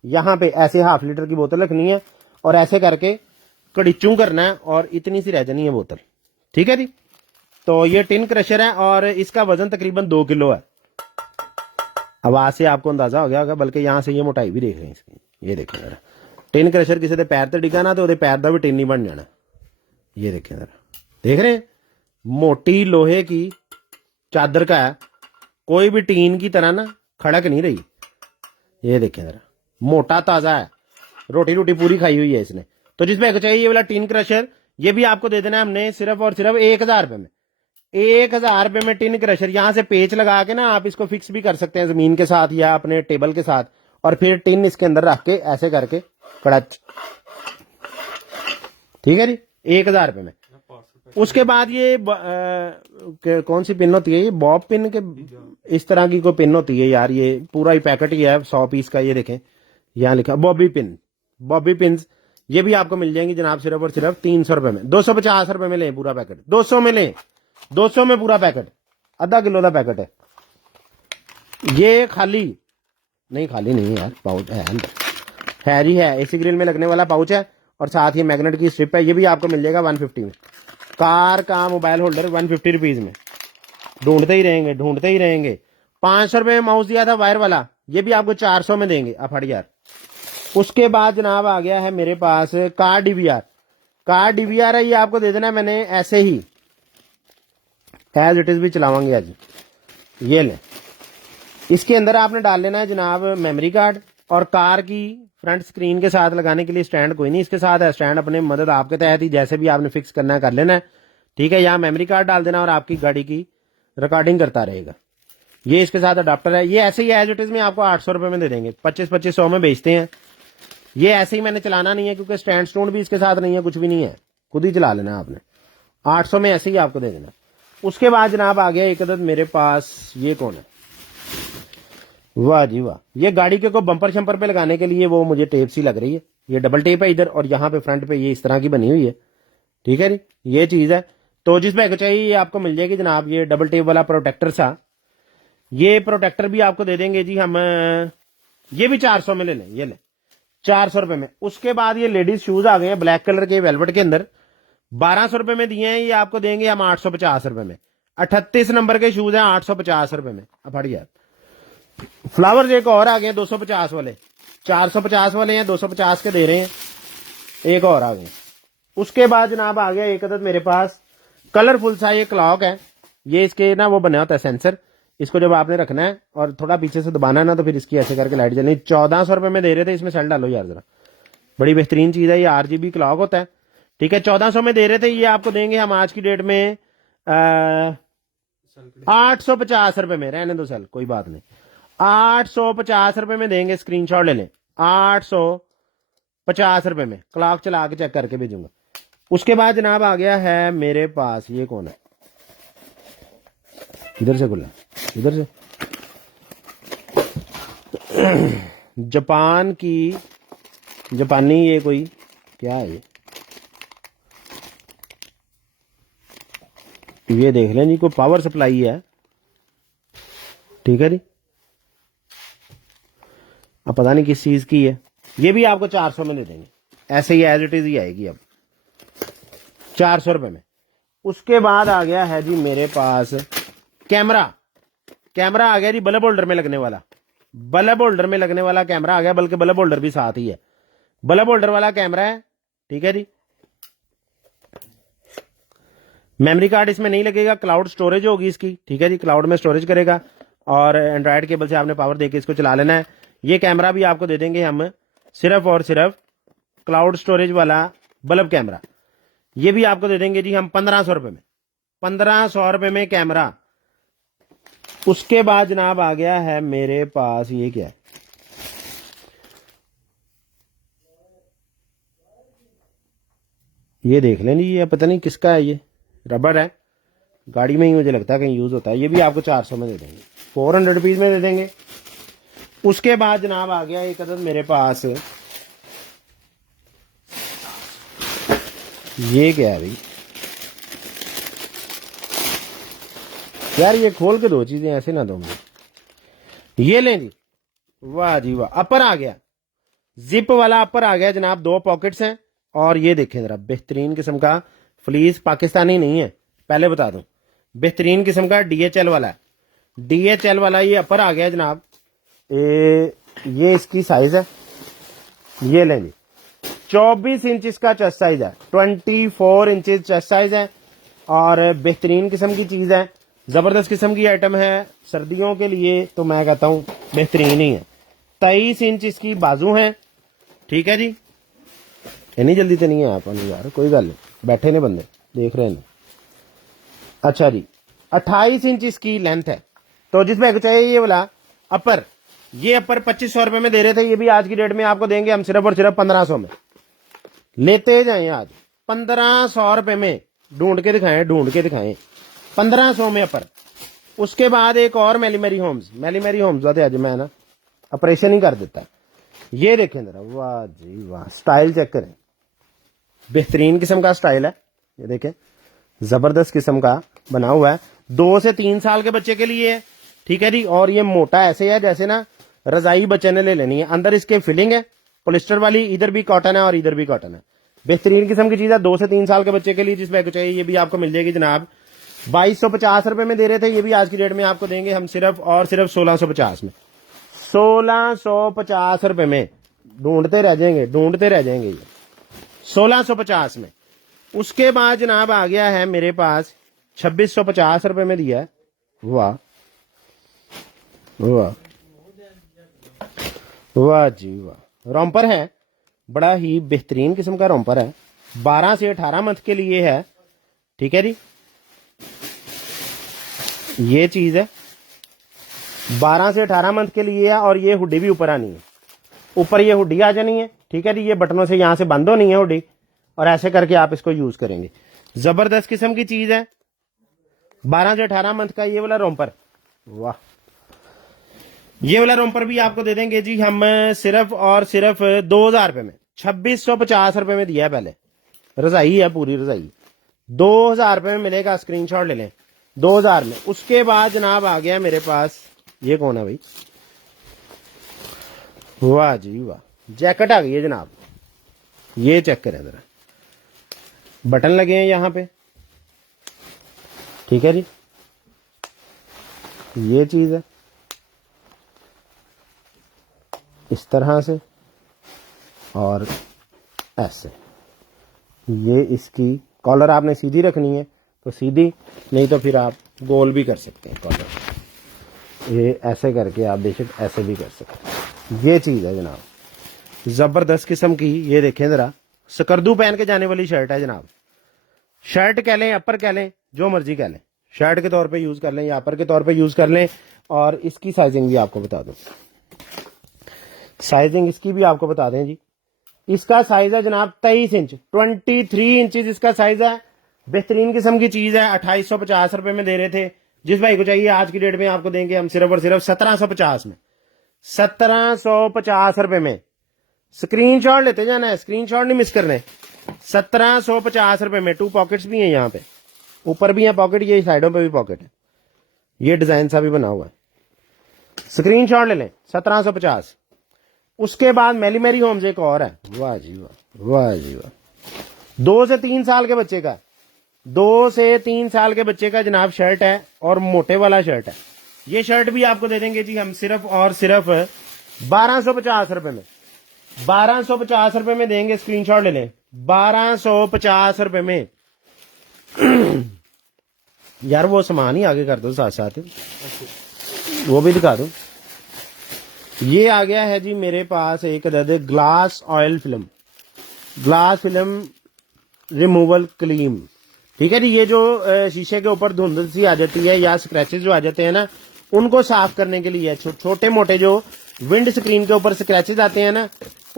यहां पे ऐसे 1/2 लीटर की बोतल रखनी है और ऐसे करके कड़िचू करना है और इतनी सी रह जानी है बोतल। ठीक है जी। तो ये टिन क्रशर है और इसका वजन तकरीबन 2 किलो है। आवाज से आपको अंदाजा हो गया होगा, बल्कि यहां से ये मोटाई भी देख रहे हैं इसकी। ये देखें जरा, टिन क्रशर किसी के पैर ते डिगा ना तो पैर का भी टिन ही बन जाना। ये देखें जरा, देख रहे हैं, मोटी लोहे की चादर का है, कोई भी टीन की तरह ना खड़क नहीं रही। ये देखें जरा, मोटा ताजा है, रोटी रोटी पूरी खाई हुई है इसने। तो जिस पे चाहिए ये वाला टिन क्रशर, ये भी आपको दे देना है हमने सिर्फ और सिर्फ 1000 रुपए में। 1000 रुपए में टिन क्रशर। यहां से पेच लगा के ना आप इसको फिक्स भी कर सकते हैं जमीन के साथ या अपने टेबल के साथ, और फिर टिन इसके अंदर रख के ऐसे करके कड़च। ठीक है जी, 1000 रुपए में। उसके बाद ये कौन सी पिन होती है, ये बॉब पिन के इस तरह की कोई पिन होती है यार, ये पूरा ही पैकेट ही है 100 पीस का। ये देखें, यहां लिखा बॉबी पिन, बॉबी पिन। ये भी आपको मिल जाएंगी जनाब सिर्फ और सिर्फ 300 रुपए में। 250 रुपए में लें पूरा पैकेट, 200 में लें, 200 में पूरा पैकेट, आधा किलो का पैकेट है ये। खाली नहीं यार, पाउच है अंदर, है जी, है एसी ग्रिल में लगने वाला पाउच है और साथ ही मैग्नेट की स्ट्रिप है। ये भी आपको मिल जाएगा 150 में। कार का मोबाइल होल्डर 150 रुपीज में। ढूंढते ही रहेंगे। 500 रुपए में माउस दिया था वायर वाला, ये भी आपको 400 में देंगे। अफड़ यार। उसके बाद जनाब आ गया है मेरे पास कार डीवीआर। कार डीवीआर है, ये आपको दे देना है मैंने ऐसे ही, एज इट इज भी चलावांगे आज। ये ले, इसके अंदर आपने डाल लेना है जनाब मेमोरी कार्ड और कार की फ्रंट स्क्रीन के साथ लगाने के लिए स्टैंड कोई नहीं इसके साथ है, स्टैंड अपने मदद आपके तहत ही जैसे भी आपने फिक्स करना है कर लेना है, ठीक है। यहाँ मेमोरी कार्ड डाल देना और आपकी गाड़ी की रिकॉर्डिंग करता रहेगा। ये इसके साथ अडाप्टर है। ये ऐसे ही एज इट इज में आपको 800 रुपए में दे देंगे, 25-2500 में बेचते हैं। ये ऐसे ही मैंने चलाना नहीं है क्योंकि स्टैंड स्टूंड भी इसके साथ नहीं है, कुछ भी नहीं है, खुद ही चला लेना आपने। 800 में ऐसे ही आपको दे देना। उसके बाद जनाब आ गया एक अदद मेरे पास, ये कौन है, वाह जी वाह, ये गाड़ी के को बम्पर शंपर पे लगाने के लिए वो मुझे टेप सी लग रही है। ये डबल टेप है इधर और यहाँ पे फ्रंट पे ये इस तरह की बनी हुई है, ठीक है जी। ये चीज है तो जिस बैग चाहिए ये आपको मिल जाएगी जनाब। ये डबल टेप वाला प्रोटेक्टर सा, ये प्रोटेक्टर भी आपको दे देंगे जी हम। ये भी 400 में ले लें, ये ले 400 रुपए में। उसके बाद ये लेडीज शूज आ गए हैं ब्लैक कलर के वेलवेट के अंदर, 1200 रुपए में दिए हैं। ये आपको देंगे हम 850 रुपए में। 38 नंबर के शूज हैं 850 रुपए में। अब हटिए, फ्लावर्स एक और आ गए 250 वाले, 450 वाले हैं 250 के दे रहे हैं, एक और आ गए। उसके बाद जनाब आ गया एक अदद मेरे पास कलरफुल सा ये क्लॉक है। ये इसके ना वो बना होता है सेंसर, इसको जब आपने रखना है और थोड़ा पीछे से दबाना है ना तो फिर इसकी ऐसे करके लाइट जलनी। 1400 रुपए में दे रहे थे, इसमें सेल डालो यार जरा, बड़ी बेहतरीन चीज है। ये RGB क्लॉक होता है, ठीक है। 1400 में दे रहे थे, ये आपको देंगे हम आज की डेट में 850 रुपए में। रहने दो सेल, कोई बात नहीं, 850 रुपए में देंगे। स्क्रीनशॉट ले लें, 850 रुपए में क्लॉक चला के चेक करके भेजूंगा। उसके बाद जनाब आ गया है मेरे पास, ये कौन है, इधर से खुला, इधर से जापान की, जापानी ये कोई क्या है ये देख लें जी, कोई पावर सप्लाई है, ठीक है जी। अब पता नहीं किस चीज की है। ये भी आपको 400 में दे देंगे, ऐसे ही एज इट इज ही आएगी अब 400 रुपए में। उसके बाद आ गया है जी मेरे पास कैमरा। कैमरा आ गया जी बल्ब होल्डर में लगने वाला, बल्ब होल्डर में लगने वाला कैमरा आ गया, बल्कि बल्ब होल्डर भी साथ ही है। बल्ब होल्डर वाला कैमरा है, ठीक है जी। मेमोरी कार्ड इसमें नहीं लगेगा, क्लाउड स्टोरेज होगी इसकी, ठीक है जी। क्लाउड में स्टोरेज करेगा और एंड्रॉयड केबल से आपने पावर देके इसको चला लेना है। ये कैमरा भी आपको दे देंगे हम सिर्फ और सिर्फ क्लाउड स्टोरेज वाला बल्ब कैमरा। ये भी आपको दे देंगे जी हम 1500 रुपए में, 1500 रुपए में कैमरा। उसके बाद जनाब आ गया है मेरे पास, ये क्या है, ये देख लें जी, ये पता नहीं किसका है, ये रबर है, गाड़ी में ही मुझे लगता है कहीं यूज होता है। ये भी आपको 400 में दे देंगे, 400 रुपीज में दे देंगे। उसके बाद जनाब आ गया एक अदद मेरे पास, ये क्या है भाई यार, ये खोल के दो चीजें, ऐसे ना दो मुझे। ये लें जी, वाह जी वाह, अपर आ गया, जिप वाला अपर आ गया जनाब। 2 पॉकेट्स हैं और ये देखें जरा, बेहतरीन किस्म का फ्लीस, पाकिस्तानी नहीं है पहले बता दूं, बेहतरीन किस्म का DHL वाला है। DHL वाला ये अपर आ गया जनाब। ये इसकी साइज है, ये लें जी, 24 इंच इसका चेस्ट साइज है, 24 इंचेस चेस्ट साइज है और बेहतरीन किस्म की चीज है, जबरदस्त किस्म की आइटम है। सर्दियों के लिए तो मैं कहता हूं बेहतरीन ही है। 23 इंच इसकी बाजू है, ठीक है जी। इतनी जल्दी तो नहीं है आप यार, कोई गल नहीं, बैठे ने बंदे देख रहे हैं। अच्छा जी, 28 इंच इसकी लेंथ है। तो जिस बैग को चाहिए ये वाला अपर, ये अपर 2500 रुपए में दे रहे थे, ये भी आज की डेट में आपको देंगे हम सिर्फ और सिर्फ 1500 में। लेते जाए आज 1500 रुपए में, ढूंढ के दिखाएं, ढूंढ के दिखाएं, 1500 में अपर। उसके बाद एक और मेरी होम्स वाले आज मैं ना ऑपरेशन ही कर देता है। ये देखें जरा, वाह जी वाह, स्टाइल चेक करें, बेहतरीन किस्म का स्टाइल है। ये देखें, जबरदस्त किस्म का बना हुआ है, 2 से 3 साल के बच्चे के लिए है, ठीक है जी। और ये मोटा ऐसे है जैसे ना रजाई बच्चे ने ले लेनी है। अंदर इसके फिलिंग है पॉलिस्टर वाली, इधर भी कॉटन है और इधर भी कॉटन है। बेहतरीन किस्म की चीज है, 2 से 3 साल के बच्चे के लिए जिस बैग को चाहिए ये भी आपको मिल जाएगी जनाब। 2250 रुपए में दे रहे थे, ये भी आज की डेट में आपको देंगे हम सिर्फ और सिर्फ 1650 में, 1650 रुपए में। ढूंढते रह जाएंगे ये 1650 में। उसके बाद जनाब आ गया है मेरे पास 2650 रुपए में दिया है। वाह वाह वाह जी वाह, रोम्पर है, बड़ा ही बेहतरीन किस्म का रोम्पर है, 12 से 18 मंथ के लिए है। ठीक है जी, ये चीज है 12 से 18 मंथ के लिए है। और ये हुडी भी ऊपर आनी है, ऊपर ये हुडी आ जानी है। ठीक है जी, ये बटनों से यहां से बंद होनी है हुडी, और ऐसे करके आप इसको यूज करेंगे। जबरदस्त किस्म की चीज है, 12 से 18 मंथ का ये वाला रोम्पर। वाह, ये वाला रोम्पर भी आपको दे देंगे जी हम सिर्फ और सिर्फ 2000 रुपए में, 2650 रुपए में दिया है। पहले रजाई है, पूरी रजाई 2000 रुपए में मिलेगा, स्क्रीनशॉट ले लें 2000 में। उसके बाद जनाब आ गया मेरे पास, ये कौन है भाई, वाह जी वाह, जैकेट आ गई है जनाब। ये चेक करें जरा, बटन लगे हैं यहां पे। ठीक है जी, ये चीज है इस तरह से और ऐसे। ये इसकी कॉलर आपने सीधी रखनी है तो सीधी, नहीं तो फिर आप गोल भी कर सकते हैं कॉलर। ये ऐसे करके आप बेशक ऐसे भी कर सकते हैं। ये चीज है जनाब, जबरदस्त किस्म की। ये देखें जरा, स्कर्दू पहन के जाने वाली शर्ट है जनाब। शर्ट कह लें, अपर कह लें, जो मर्जी कह लें, शर्ट के तौर पे यूज कर लें या अपर के तौर पे यूज कर लें। और इसकी साइजिंग भी आपको बता दूं, साइजिंग इसकी भी आपको बता दें जी। इसका साइज है जनाब 23 इंच, 23 इंचेस इसका साइज है। बेहतरीन किस्म की चीज है। 2850 रुपए में दे रहे थे। जिस भाई को चाहिए आज की डेट में आपको देंगे हम सिर्फ और सिर्फ 1750 में, 1750 रुपए में। स्क्रीनशॉट लेते जाना है, स्क्रीनशॉट नहीं मिस करने। 1750 रुपए में। 2 पॉकेट्स भी हैं यहाँ पे, ऊपर भी है पॉकेट, ये साइडों पे भी पॉकेट है, ये डिजाइन सा भी बना हुआ है। स्क्रीनशॉट ले लें 1750। उसके बाद मेली मेरी होम्स एक और है। वाह जी वाह, वाह जी वाह। 2 से 3 साल के बच्चे का, 2 से 3 साल के बच्चे का जनाब शर्ट है, और मोटे वाला शर्ट है। ये शर्ट भी आपको दे देंगे जी हम सिर्फ और सिर्फ 1250 रुपए में। 1250 रुपए में देंगे, स्क्रीनशॉट ले लें 1250 रुपए में। यार वो सामान ही आगे कर दो साथ साथ, वो भी दिखा दो। ये आ गया है जी मेरे पास एक अदद glass oil film, glass film removal cream. ठीक है जी, ये जो शीशे के ऊपर धुंध सी आ जाती है या स्क्रैचेस जो आ जाते हैं ना, उनको साफ करने के लिए छोटे मोटे जो विंड स्क्रीन के ऊपर स्क्रैचेस आते हैं ना,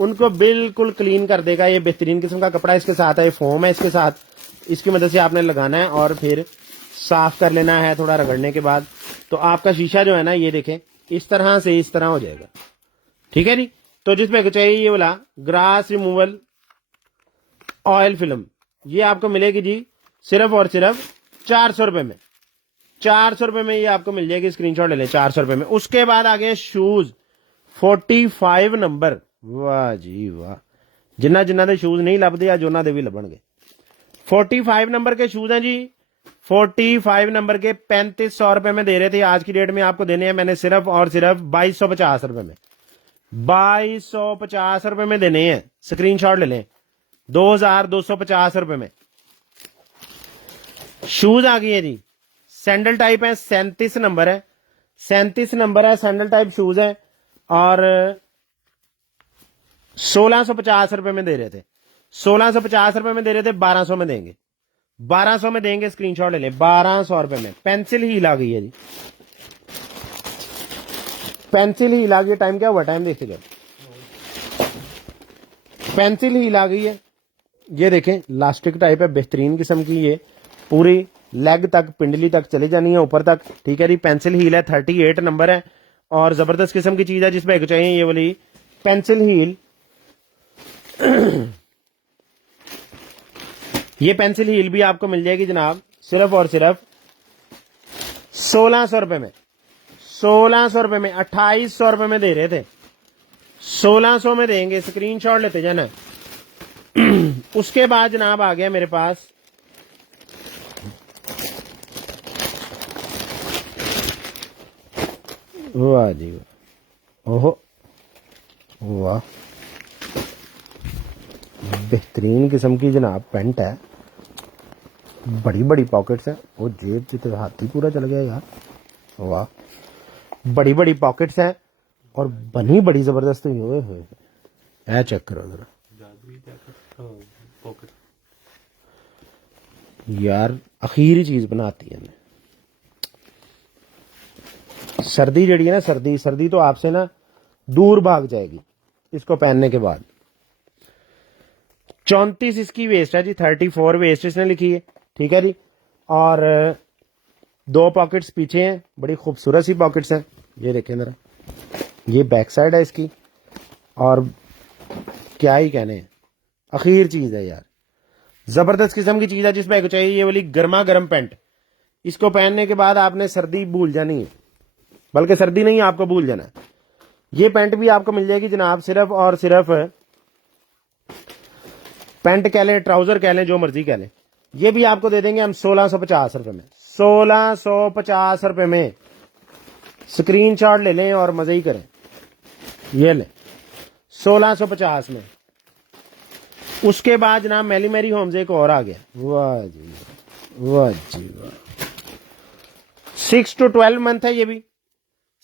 उनको बिल्कुल क्लीन कर देगा। ये बेहतरीन किस्म का कपड़ा इसके साथ है, फोम है इसके साथ, इसकी मदद से आपने लगाना है और फिर साफ कर लेना है थोड़ा रगड़ने के बाद। तो आपका शीशा जो है ना, ये देखें इस तरह से इस तरह हो जाएगा। ठीक है जी, तो जिसमें चाहिए ये वाला ग्रास रिमूवल ऑयल फिल्म, ये आपको मिलेगी जी सिर्फ और सिर्फ 400 रुपए में। 400 रुपए में ये आपको मिल जाएगी, स्क्रीनशॉट ले लें 400 रुपए में। उसके बाद आ गए शूज 45 नंबर। वाह जी वाह, जिन्ना जिन्ना दे शूज नहीं लभदे अज उन्हां दे भी लभणगे। 45 नंबर के शूज हैं जी, 45 नंबर के 3500 रुपए में दे रहे थे। आज की डेट में आपको देने हैं मैंने सिर्फ और सिर्फ 2250 रुपए में। 2250 रुपए में देने हैं, स्क्रीनशॉट ले लें 2250 रुपए में। शूज आ गई है जी, सैंडल टाइप है, 37 नंबर है, 37 नंबर है, सैंडल टाइप शूज है, और 1650 रुपए में दे रहे थे। 1650 रुपए में दे रहे थे, 1200 में देंगे, 1200 में देंगे, स्क्रीनशॉट ले ले 1200 रुपए में। पेंसिल हील आ गई है जी, पेंसिल हील आ गई। टाइम क्या हुआ, टाइम देखते जाओ। पेंसिल हील आ गई है, ये देखें लास्टिक टाइप है, बेहतरीन किस्म की। ये पूरी लेग तक, पिंडली तक चली जानी है, ऊपर तक। ठीक है जी, पेंसिल हील है, 38 नंबर है, और जबरदस्त किस्म की चीज है। जिसमें एक चाहिए ये वाली पेंसिल हील, ये पेंसिल हील भी आपको मिल जाएगी जनाब सिर्फ और सिर्फ 1600 रुपए में। 1600 रुपए में, 2800 रुपए में दे रहे थे, 1600 में देंगे, स्क्रीनशॉट लेते जाना। उसके बाद जनाब आ गया मेरे पास वाह जी वाह, ओहो वाह, बेहतरीन किस्म की जनाब पेंट है, बड़ी बड़ी पॉकेट्स हैं। वो जेब से हाथी पूरा चल गया यार, वाह। बड़ी बड़ी पॉकेट्स हैं और बनी बड़ी जबरदस्त हुई हुए। है, चेक करो जरा यार, आखिरी चीज बनाती है सर्दी जड़ी है ना, सर्दी सर्दी तो आपसे ना दूर भाग जाएगी इसको पहनने के बाद। 34 इसकी वेस्ट है जी, 34 वेस्ट इसने लिखी है, ठीक है जी। और 2 पॉकेट्स पीछे हैं, बड़ी खूबसूरत सी पॉकेट्स हैं, ये देखें जरा, ये बैक साइड है इसकी। और क्या ही कहने हैं, आखिर चीज है यार, जबरदस्त किस्म की चीज है। जिस बैग को चाहिए ये वाली गर्मा गर्म पैंट, इसको पहनने के बाद आपने सर्दी भूल जानी है, बल्कि सर्दी नहीं आपको भूल जाना है। ये पैंट भी आपको मिल जाएगी जनाब सिर्फ और सिर्फ, पैंट कह लें ट्राउजर कह लें जो मर्जी कह लें, ये भी आपको दे देंगे हम 1650 रुपए में, 1650 रुपए में। स्क्रीनशॉट ले लें और मजे ही करें, ये लें 1650 में। उसके बाद जनाब मेली मेरी होम्स एक और आ गया, वाह जी वाह जी वाह। 6 to 12 मंथ है ये भी,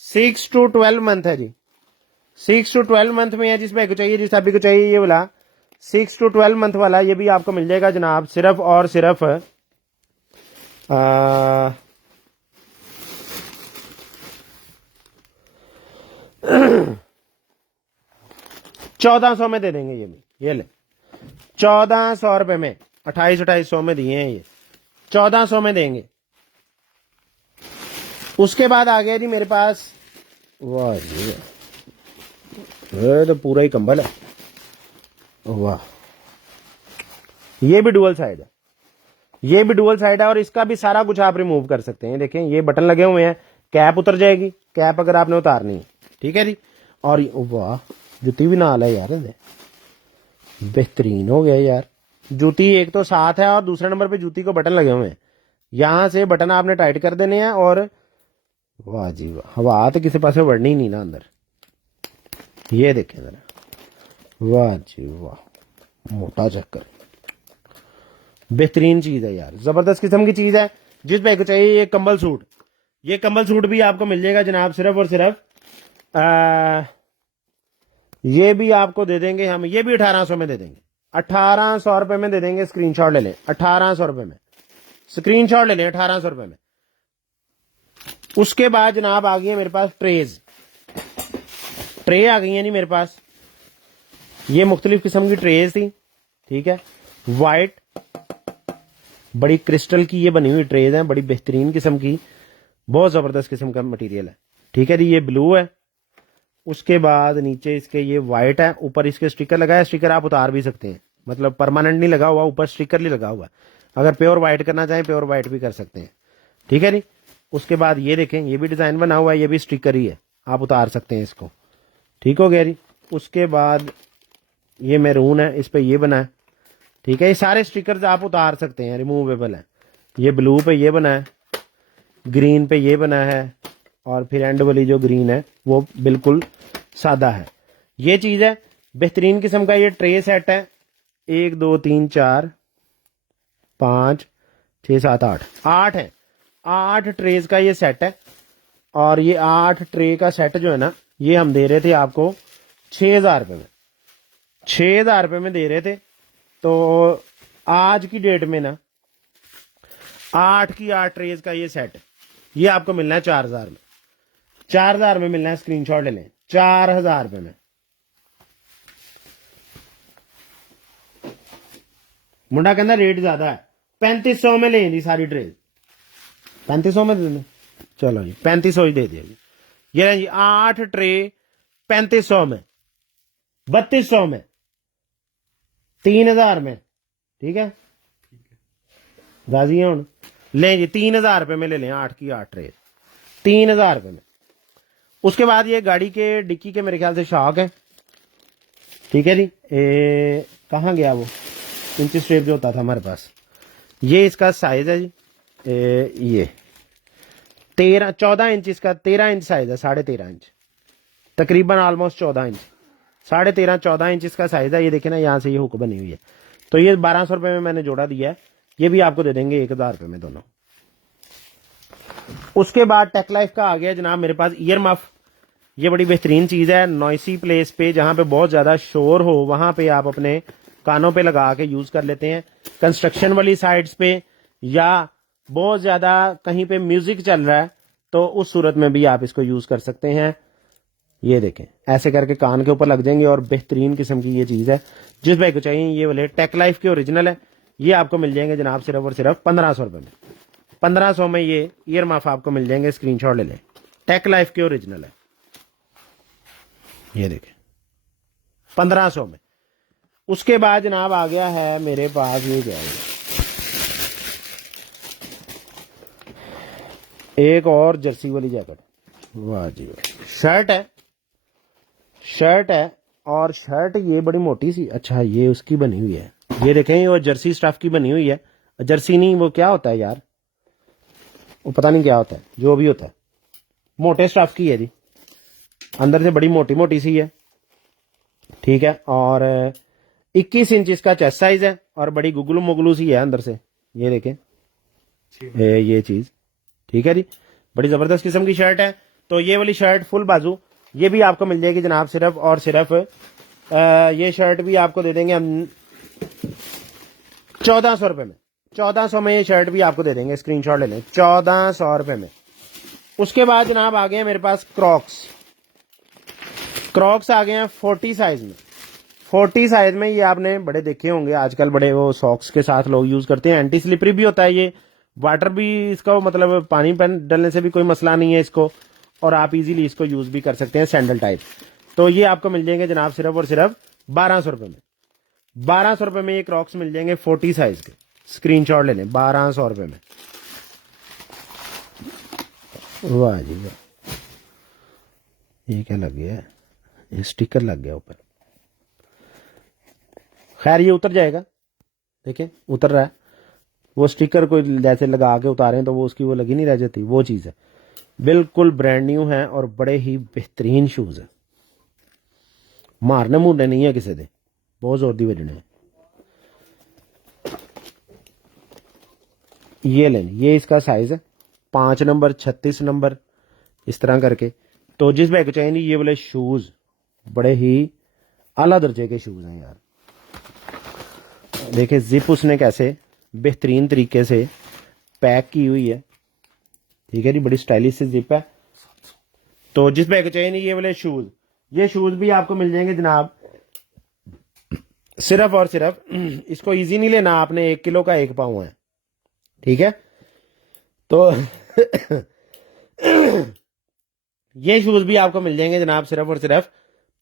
6 to 12 मंथ है जी, 6 to 12 मंथ में है। जिस भाई को चाहिए, जिस अभी को चाहिए ये वाला 6 to 12 मंथ वाला, ये भी आपको मिल जाएगा जनाब सिर्फ और सिर्फ 1400 में दे देंगे ये भी, ये ले 1400 रुपए में, 2800 में दिए हैं ये, 1400 में देंगे। उसके बाद आ गया जी मेरे पास, वाह जी ये तो पूरा ही कंबल है, वाह। ये भी डुअल साइड है, ये भी डुअल साइड है, और इसका भी सारा कुछ आप रिमूव कर सकते हैं। देखें ये बटन लगे हुए हैं, कैप उतर जाएगी, कैप अगर आपने उतारनी है, ठीक है जी। और वाह जूती भी नाल है यार, बेहतरीन हो गया यार। जूती एक तो साथ है और दूसरे नंबर पे जूती को बटन लगे हुए हैं, यहां से बटन आपने टाइट कर देने हैं। और वाह जी वाह, हवा तो किसी पास बढ़नी नहीं ना अंदर, ये देखें जरा, वाह जी वाह, मोटा चक्कर, बेहतरीन चीज है यार, जबरदस्त किस्म की चीज है। जिस भाई को चाहिए ये कंबल सूट, ये कंबल सूट भी आपको मिल जाएगा जनाब सिर्फ और सिर्फ ये भी आपको दे देंगे हम, ये भी 1800 में दे देंगे, 1800 रुपए में दे देंगे। स्क्रीनशॉट ले लें, 1800 रुपए में स्क्रीनशॉट ले लें, 1800 रुपए में। उसके बाद जनाब आ गई है मेरे पास ट्रेज, ट्रे आ गई है नहीं मेरे पास, ये मुख्तलिफ किस्म की ट्रेज थी, ठीक है। वाइट बड़ी क्रिस्टल की ये बनी हुई ट्रेज है, बड़ी बेहतरीन किस्म की, बहुत जबरदस्त किस्म का मटेरियल है, ठीक है जी। ये ब्लू है, उसके बाद नीचे इसके ये वाइट है, ऊपर इसके स्टिकर लगा है, स्टिकर आप उतार भी सकते हैं, मतलब परमानेंट नहीं लगा हुआ, ऊपर स्टिकर नहीं लगा हुआ। अगर प्योर वाइट करना चाहें प्योर वाइट भी कर सकते हैं, ठीक है जी। उसके बाद ये देखें, ये भी डिजाइन बना हुआ है, ये भी स्टिकर ही है, आप उतार सकते हैं इसको, ठीक हो गया जी। उसके बाद ये मैरून है, इस पे ये बना है, ठीक है। ये सारे स्टिकर्स आप उतार सकते हैं, रिमूवेबल है। ये ब्लू पे ये बना है, ग्रीन पे ये बना है, और फिर एंड वाली जो ग्रीन है वो बिल्कुल सादा है। ये चीज है बेहतरीन किस्म का। ये ट्रे सेट है, 1 2 3 4 5 6 7 8 8 है, 8 ट्रेज का ये सेट है। और ये 8 ट्रे का सेट जो है ना, ये हम दे रहे थे आपको 6000 रुपए में, 6000 रुपए में दे रहे थे। तो आज की डेट में ना 8 की 8 ट्रेज का ये सेट, ये आपको मिलना है 4000 में, 4000 में मिलना है। स्क्रीनशॉट ले लें, 4000 रुपए में। मुंडा कहना रेट ज्यादा है, 3500 में लें जी सारी ट्रेज, 3500 में दे दें, चलो जी 3500 ही दे दिया जी। ये लें जी 8 ट्रे 3500 में, 3200 में, 3000 में, ठीक है। राजी है हूं, लें जी 3000 रुपए में ले लें 8 की 8 ट्रे, 3000 रुपए में। उसके बाद ये गाड़ी के डिक्की के मेरे ख्याल से शॉक है, ठीक है जी। कहाँ गया वो इंच स्ट्रेप जो होता था हमारे पास, ये इसका साइज है जी। ये 14 इंच इसका, 13 इंच साइज है, 13.5 इंच तकरीबन, ऑलमोस्ट 14 इंच, 13.5 14 इंच इसका साइज है। ये देखे ना, यहाँ से ये हुक बनी हुई है। तो ये 1200 रुपए में मैंने जोड़ा दिया है, ये भी आपको दे देंगे 1000 रुपए में दोनों। उसके बाद टेक लाइफ का आ गया जनाब मेरे पास ईयर मफ, ये बड़ी बेहतरीन चीज है। नॉइसी प्लेस पे जहां पे बहुत ज्यादा शोर हो वहां पे आप अपने कानों पे लगा के यूज कर लेते हैं। कंस्ट्रक्शन वाली साइड्स पे या बहुत ज्यादा कहीं पे म्यूजिक चल रहा है तो उस सूरत में भी आप इसको यूज कर सकते हैं। ये देखें ऐसे करके कान के ऊपर लग जाएंगे और बेहतरीन किस्म की ये चीज है। जिस भाई को चाहिए ये वाले टेक लाइफ के ओरिजिनल है, ये आपको मिल जाएंगे जनाब सिर्फ और सिर्फ 1500 रुपए में। 1500 में ये ईयर मफ आपको मिल जाएंगे, स्क्रीनशॉट ले लें। टेक लाइफ के ओरिजिनल है, ये देखें 1500 में। उसके बाद जनाब आ गया है मेरे पास ये जाएगा एक और जर्सी वाली जैकेट। वाह जी वाह। शर्ट है और शर्ट ये बड़ी मोटी सी, अच्छा ये उसकी बनी हुई है, ये देखें वो जर्सी स्टफ की बनी हुई है। जर्सी नहीं, वो क्या होता है यार, वो पता नहीं क्या होता है, जो भी होता है मोटे स्टफ की है जी, अंदर से बड़ी मोटी मोटी सी है, ठीक है। और 21 इंच इसका चेस्ट साइज है और बड़ी गुगलू मुगलू सी है अंदर से, ये देखें ये चीज, ठीक है जी। बड़ी जबरदस्त किस्म की शर्ट है। तो ये वाली शर्ट फुल बाजू ये भी आपको मिल जाएगी जनाब सिर्फ और सिर्फ ये शर्ट भी आपको दे देंगे हम 1400 रुपए में। 1400 में ये शर्ट भी आपको दे देंगे, स्क्रीनशॉट ले लें, 1400 रुपए में। उसके बाद जनाब आ गए मेरे पास क्रॉक्स आ गए हैं 40 साइज में। 40 साइज में ये आपने बड़े देखे होंगे आजकल, बड़े वो सॉक्स के साथ लोग यूज करते हैं। एंटी स्लिपरी भी होता है ये, वाटर भी इसका मतलब पानी डलने से भी कोई मसला नहीं है इसको, और आप इजीली इसको यूज भी कर सकते हैं सैंडल टाइप। तो ये आपको मिल जाएंगे जनाब सिर्फ और सिर्फ 1200 रुपए में। 1200 रुपए में ये क्रॉक्स मिल जाएंगे 40 साइज के, स्क्रीनशॉट ले लें, 1200 रुपए में। वाह जी वाह, ये क्या लग गया है, ये स्टिकर लग गया ऊपर। खैर ये उतर जाएगा, देखिए उतर रहा है। वो स्टिकर कोई जैसे लगा के उतारें तो वो उसकी वो लगी नहीं रह जाती, वो चीज है। बिल्कुल ब्रांड न्यू है और बड़े ही बेहतरीन शूज है, मारने मुरने नहीं है किसी दे, बहुत जोर दी बजने है। ये लें, ये इसका साइज है 5 नंबर 36 नंबर इस तरह करके। तो जिस भाई को चाहिए ये वाले शूज बड़े ही आला दर्जे के शूज हैं यार। देखिए जिप उसने कैसे बेहतरीन तरीके से पैक की हुई है, ठीक है जी, बड़ी स्टाइलिश से जिप है। तो जिस भाई को चाहिए ये वाले शूज, ये शूज भी आपको मिल जाएंगे जनाब सिर्फ और सिर्फ, इसको इजी नहीं लेना आपने, 1 किलो का 1 पाउंड है, ठीक है। तो ये शूज भी आपको मिल जाएंगे जनाब सिर्फ और सिर्फ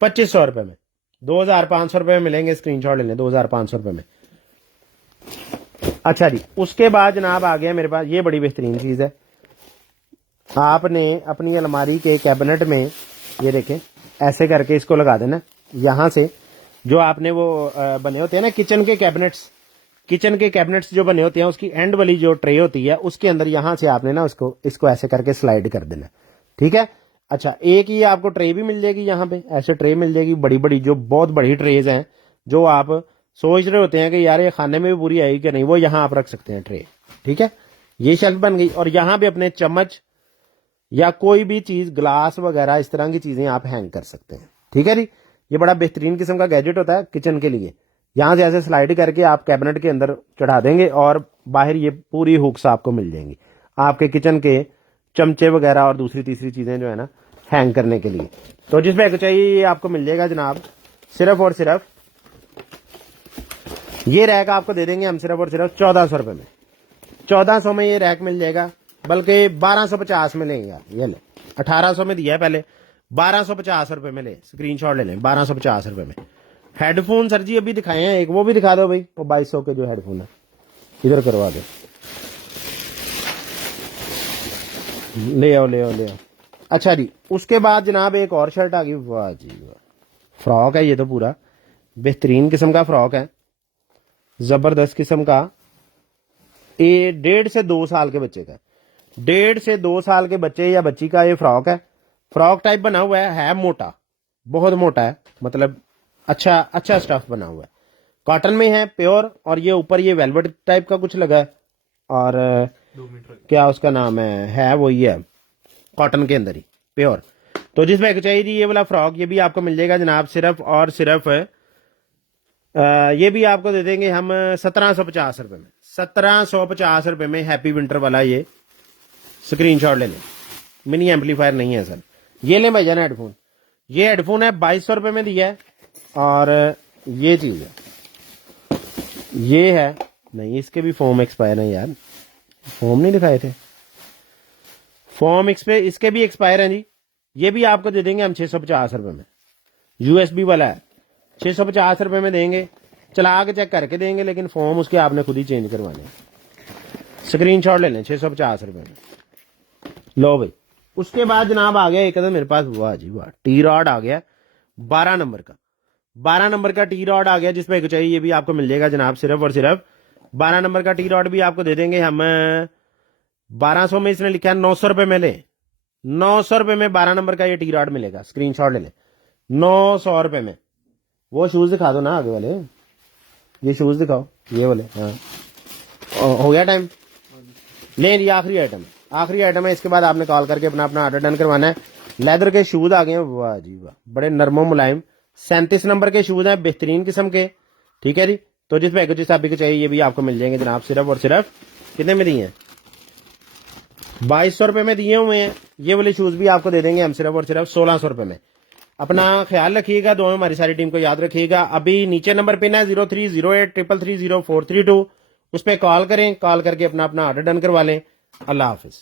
2500 रुपए में। 2500 रुपए में मिलेंगे, स्क्रीनशॉट ले लें, 2500 रुपए में। अच्छा जी, उसके बाद जनाब आ गया मेरे पास ये बड़ी बेहतरीन चीज है। आपने अपनी अलमारी के कैबिनेट में ये देखें ऐसे करके इसको लगा देना, यहां से जो आपने वो बने होते हैं ना किचन के कैबिनेट्स जो बने होते हैं, उसकी एंड वाली जो ट्रे होती है उसके अंदर यहां से आपने ना इसको ऐसे करके स्लाइड कर देना, ठीक है। अच्छा, एक ये आपको ट्रे भी मिल जाएगी, यहाँ पे ऐसे ट्रे मिल जाएगी बड़ी बड़ी, जो बहुत बड़ी ट्रेज हैं, जो आप सोच रहे होते हैं कि यार ये खाने में भी पूरी आएगी कि नहीं, वो यहाँ आप रख सकते हैं ट्रे, ठीक है। ये शेल्फ बन गई और यहाँ पे अपने चम्मच या कोई भी चीज, ग्लास वगैरह इस तरह की चीजें आप हैंग कर सकते हैं, ठीक है जी। ये बड़ा बेहतरीन किस्म का गैजेट होता है किचन के लिए। यहां से ऐसे स्लाइड करके आप कैबिनेट के अंदर चढ़ा देंगे और बाहर ये पूरी हुक्स आपको मिल जाएंगी आपके किचन के चमचे वगैरह और दूसरी तीसरी चीजें जो है ना हैंग करने के लिए। तो जिस बैग को चाहिए ये आपको मिल जाएगा जनाब सिर्फ और सिर्फ, ये रैक आपको दे देंगे हम सिर्फ और सिर्फ 1400 रुपए में। 1400 में ये रैक मिल जाएगा, बल्कि 1250 में लेंगे यार, ये ले 1800 में दिया है पहले, 1250 रुपए में ले, स्क्रीनशॉट ले लें, 1250 रुपए में। हेडफोन सर जी अभी दिखाए हैं, एक वो भी दिखा दो भाई, वो 2200 के जो हेडफोन है इधर करवा दो, ले आओ ले आओ ले आओ। अच्छा जी, उसके बाद जनाब एक और शर्ट आ गई, वाह जी वाह, फ्रॉक है ये तो पूरा बेहतरीन किस्म का फ्रॉक है, जबरदस्त किस्म का। ये 1.5 से 2 साल के बच्चे का, 1.5 से 2 साल के बच्चे या बच्ची का ये फ्रॉक है। फ्रॉक टाइप बना हुआ है मोटा, बहुत मोटा है, मतलब अच्छा स्टफ बना हुआ है, कॉटन में है प्योर, और ये ऊपर ये वेलवेट टाइप का कुछ लगा है, और 2 मीटर क्या उसका नाम है वो ये है कॉटन के अंदर ही प्योर। तो जिस भाई को चाहिए जी ये वाला फ्रॉक, ये भी आपको मिल जाएगा जनाब सिर्फ और सिर्फ ये भी आपको दे देंगे हम 1750 रुपए में। 1750 रुपए में हैप्पी विंटर वाला ये स्क्रीनशॉट ले लें। मिनी एम्पलीफायर नहीं है सर। ये ले भाई जाना हेडफोन, ये हेडफोन है 2200 रुपए में दिया है। और ये चीज है, ये है नहीं, इसके भी फॉर्म एक्सपायर है यार, फॉर्म नहीं दिखाए थे, फॉर्म इसके भी एक्सपायर हैं जी। ये भी आपको दे देंगे हम 650 रुपए में। यूएसबी वाला है, 650 रुपए में देंगे, चला के चेक करके देंगे, लेकिन फॉर्म उसके आपने खुद ही चेंज करवाने। स्क्रीनशॉट ले लें 650 रुपए में। लो भाई, उसके बाद जनाब आ गया एक अदर मेरे पास, वाह जी वाह, टी रॉड आ गया 12 नंबर का। 12 नंबर का टी रॉड आ गया, जिस पे चाहिए ये भी आपको मिल जाएगा जनाब सिर्फ और सिर्फ 12 नंबर का टी रॉड भी आपको दे देंगे हम 1200 में। इसने लिखा है 900 रुपए में ले, 900 रुपए में 12 नंबर का ये टी रॉड मिलेगा। स्क्रीनशॉट ले लें 900 रुपए में। वो शूज दिखा दो ना आगे वाले, ये शूज दिखाओ ये वाले। हाँ हो गया टाइम, ले ये आखिरी आइटम है, आखिरी आइटम है। इसके बाद आपने कॉल करके अपना अपना ऑर्डर डन करवाना है। लेदर के शूज आ गए हैं, वाह जी वाह, बड़े नरमो मुलायम 37 नंबर के शूज हैं, बेहतरीन किस्म के। ठीक है जी, तो जिस भाई को जिस आप को चाहिए ये भी आपको मिल जाएंगे जनाब सिर्फ और सिर्फ कितने में दिए हैं, 2200 रुपए में दिए हुए हैं। ये वाले शूज भी आपको दे देंगे हम सिर्फ और सिर्फ 1600 रुपए में। अपना ख्याल रखिएगा, दोनों हमारी सारी टीम को याद रखिएगा। अभी नीचे नंबर पिन है 0308330432, उस पर कॉल करें, कॉल करके अपना अपना ऑर्डर डन करवा लें। अल्लाह हाफिज।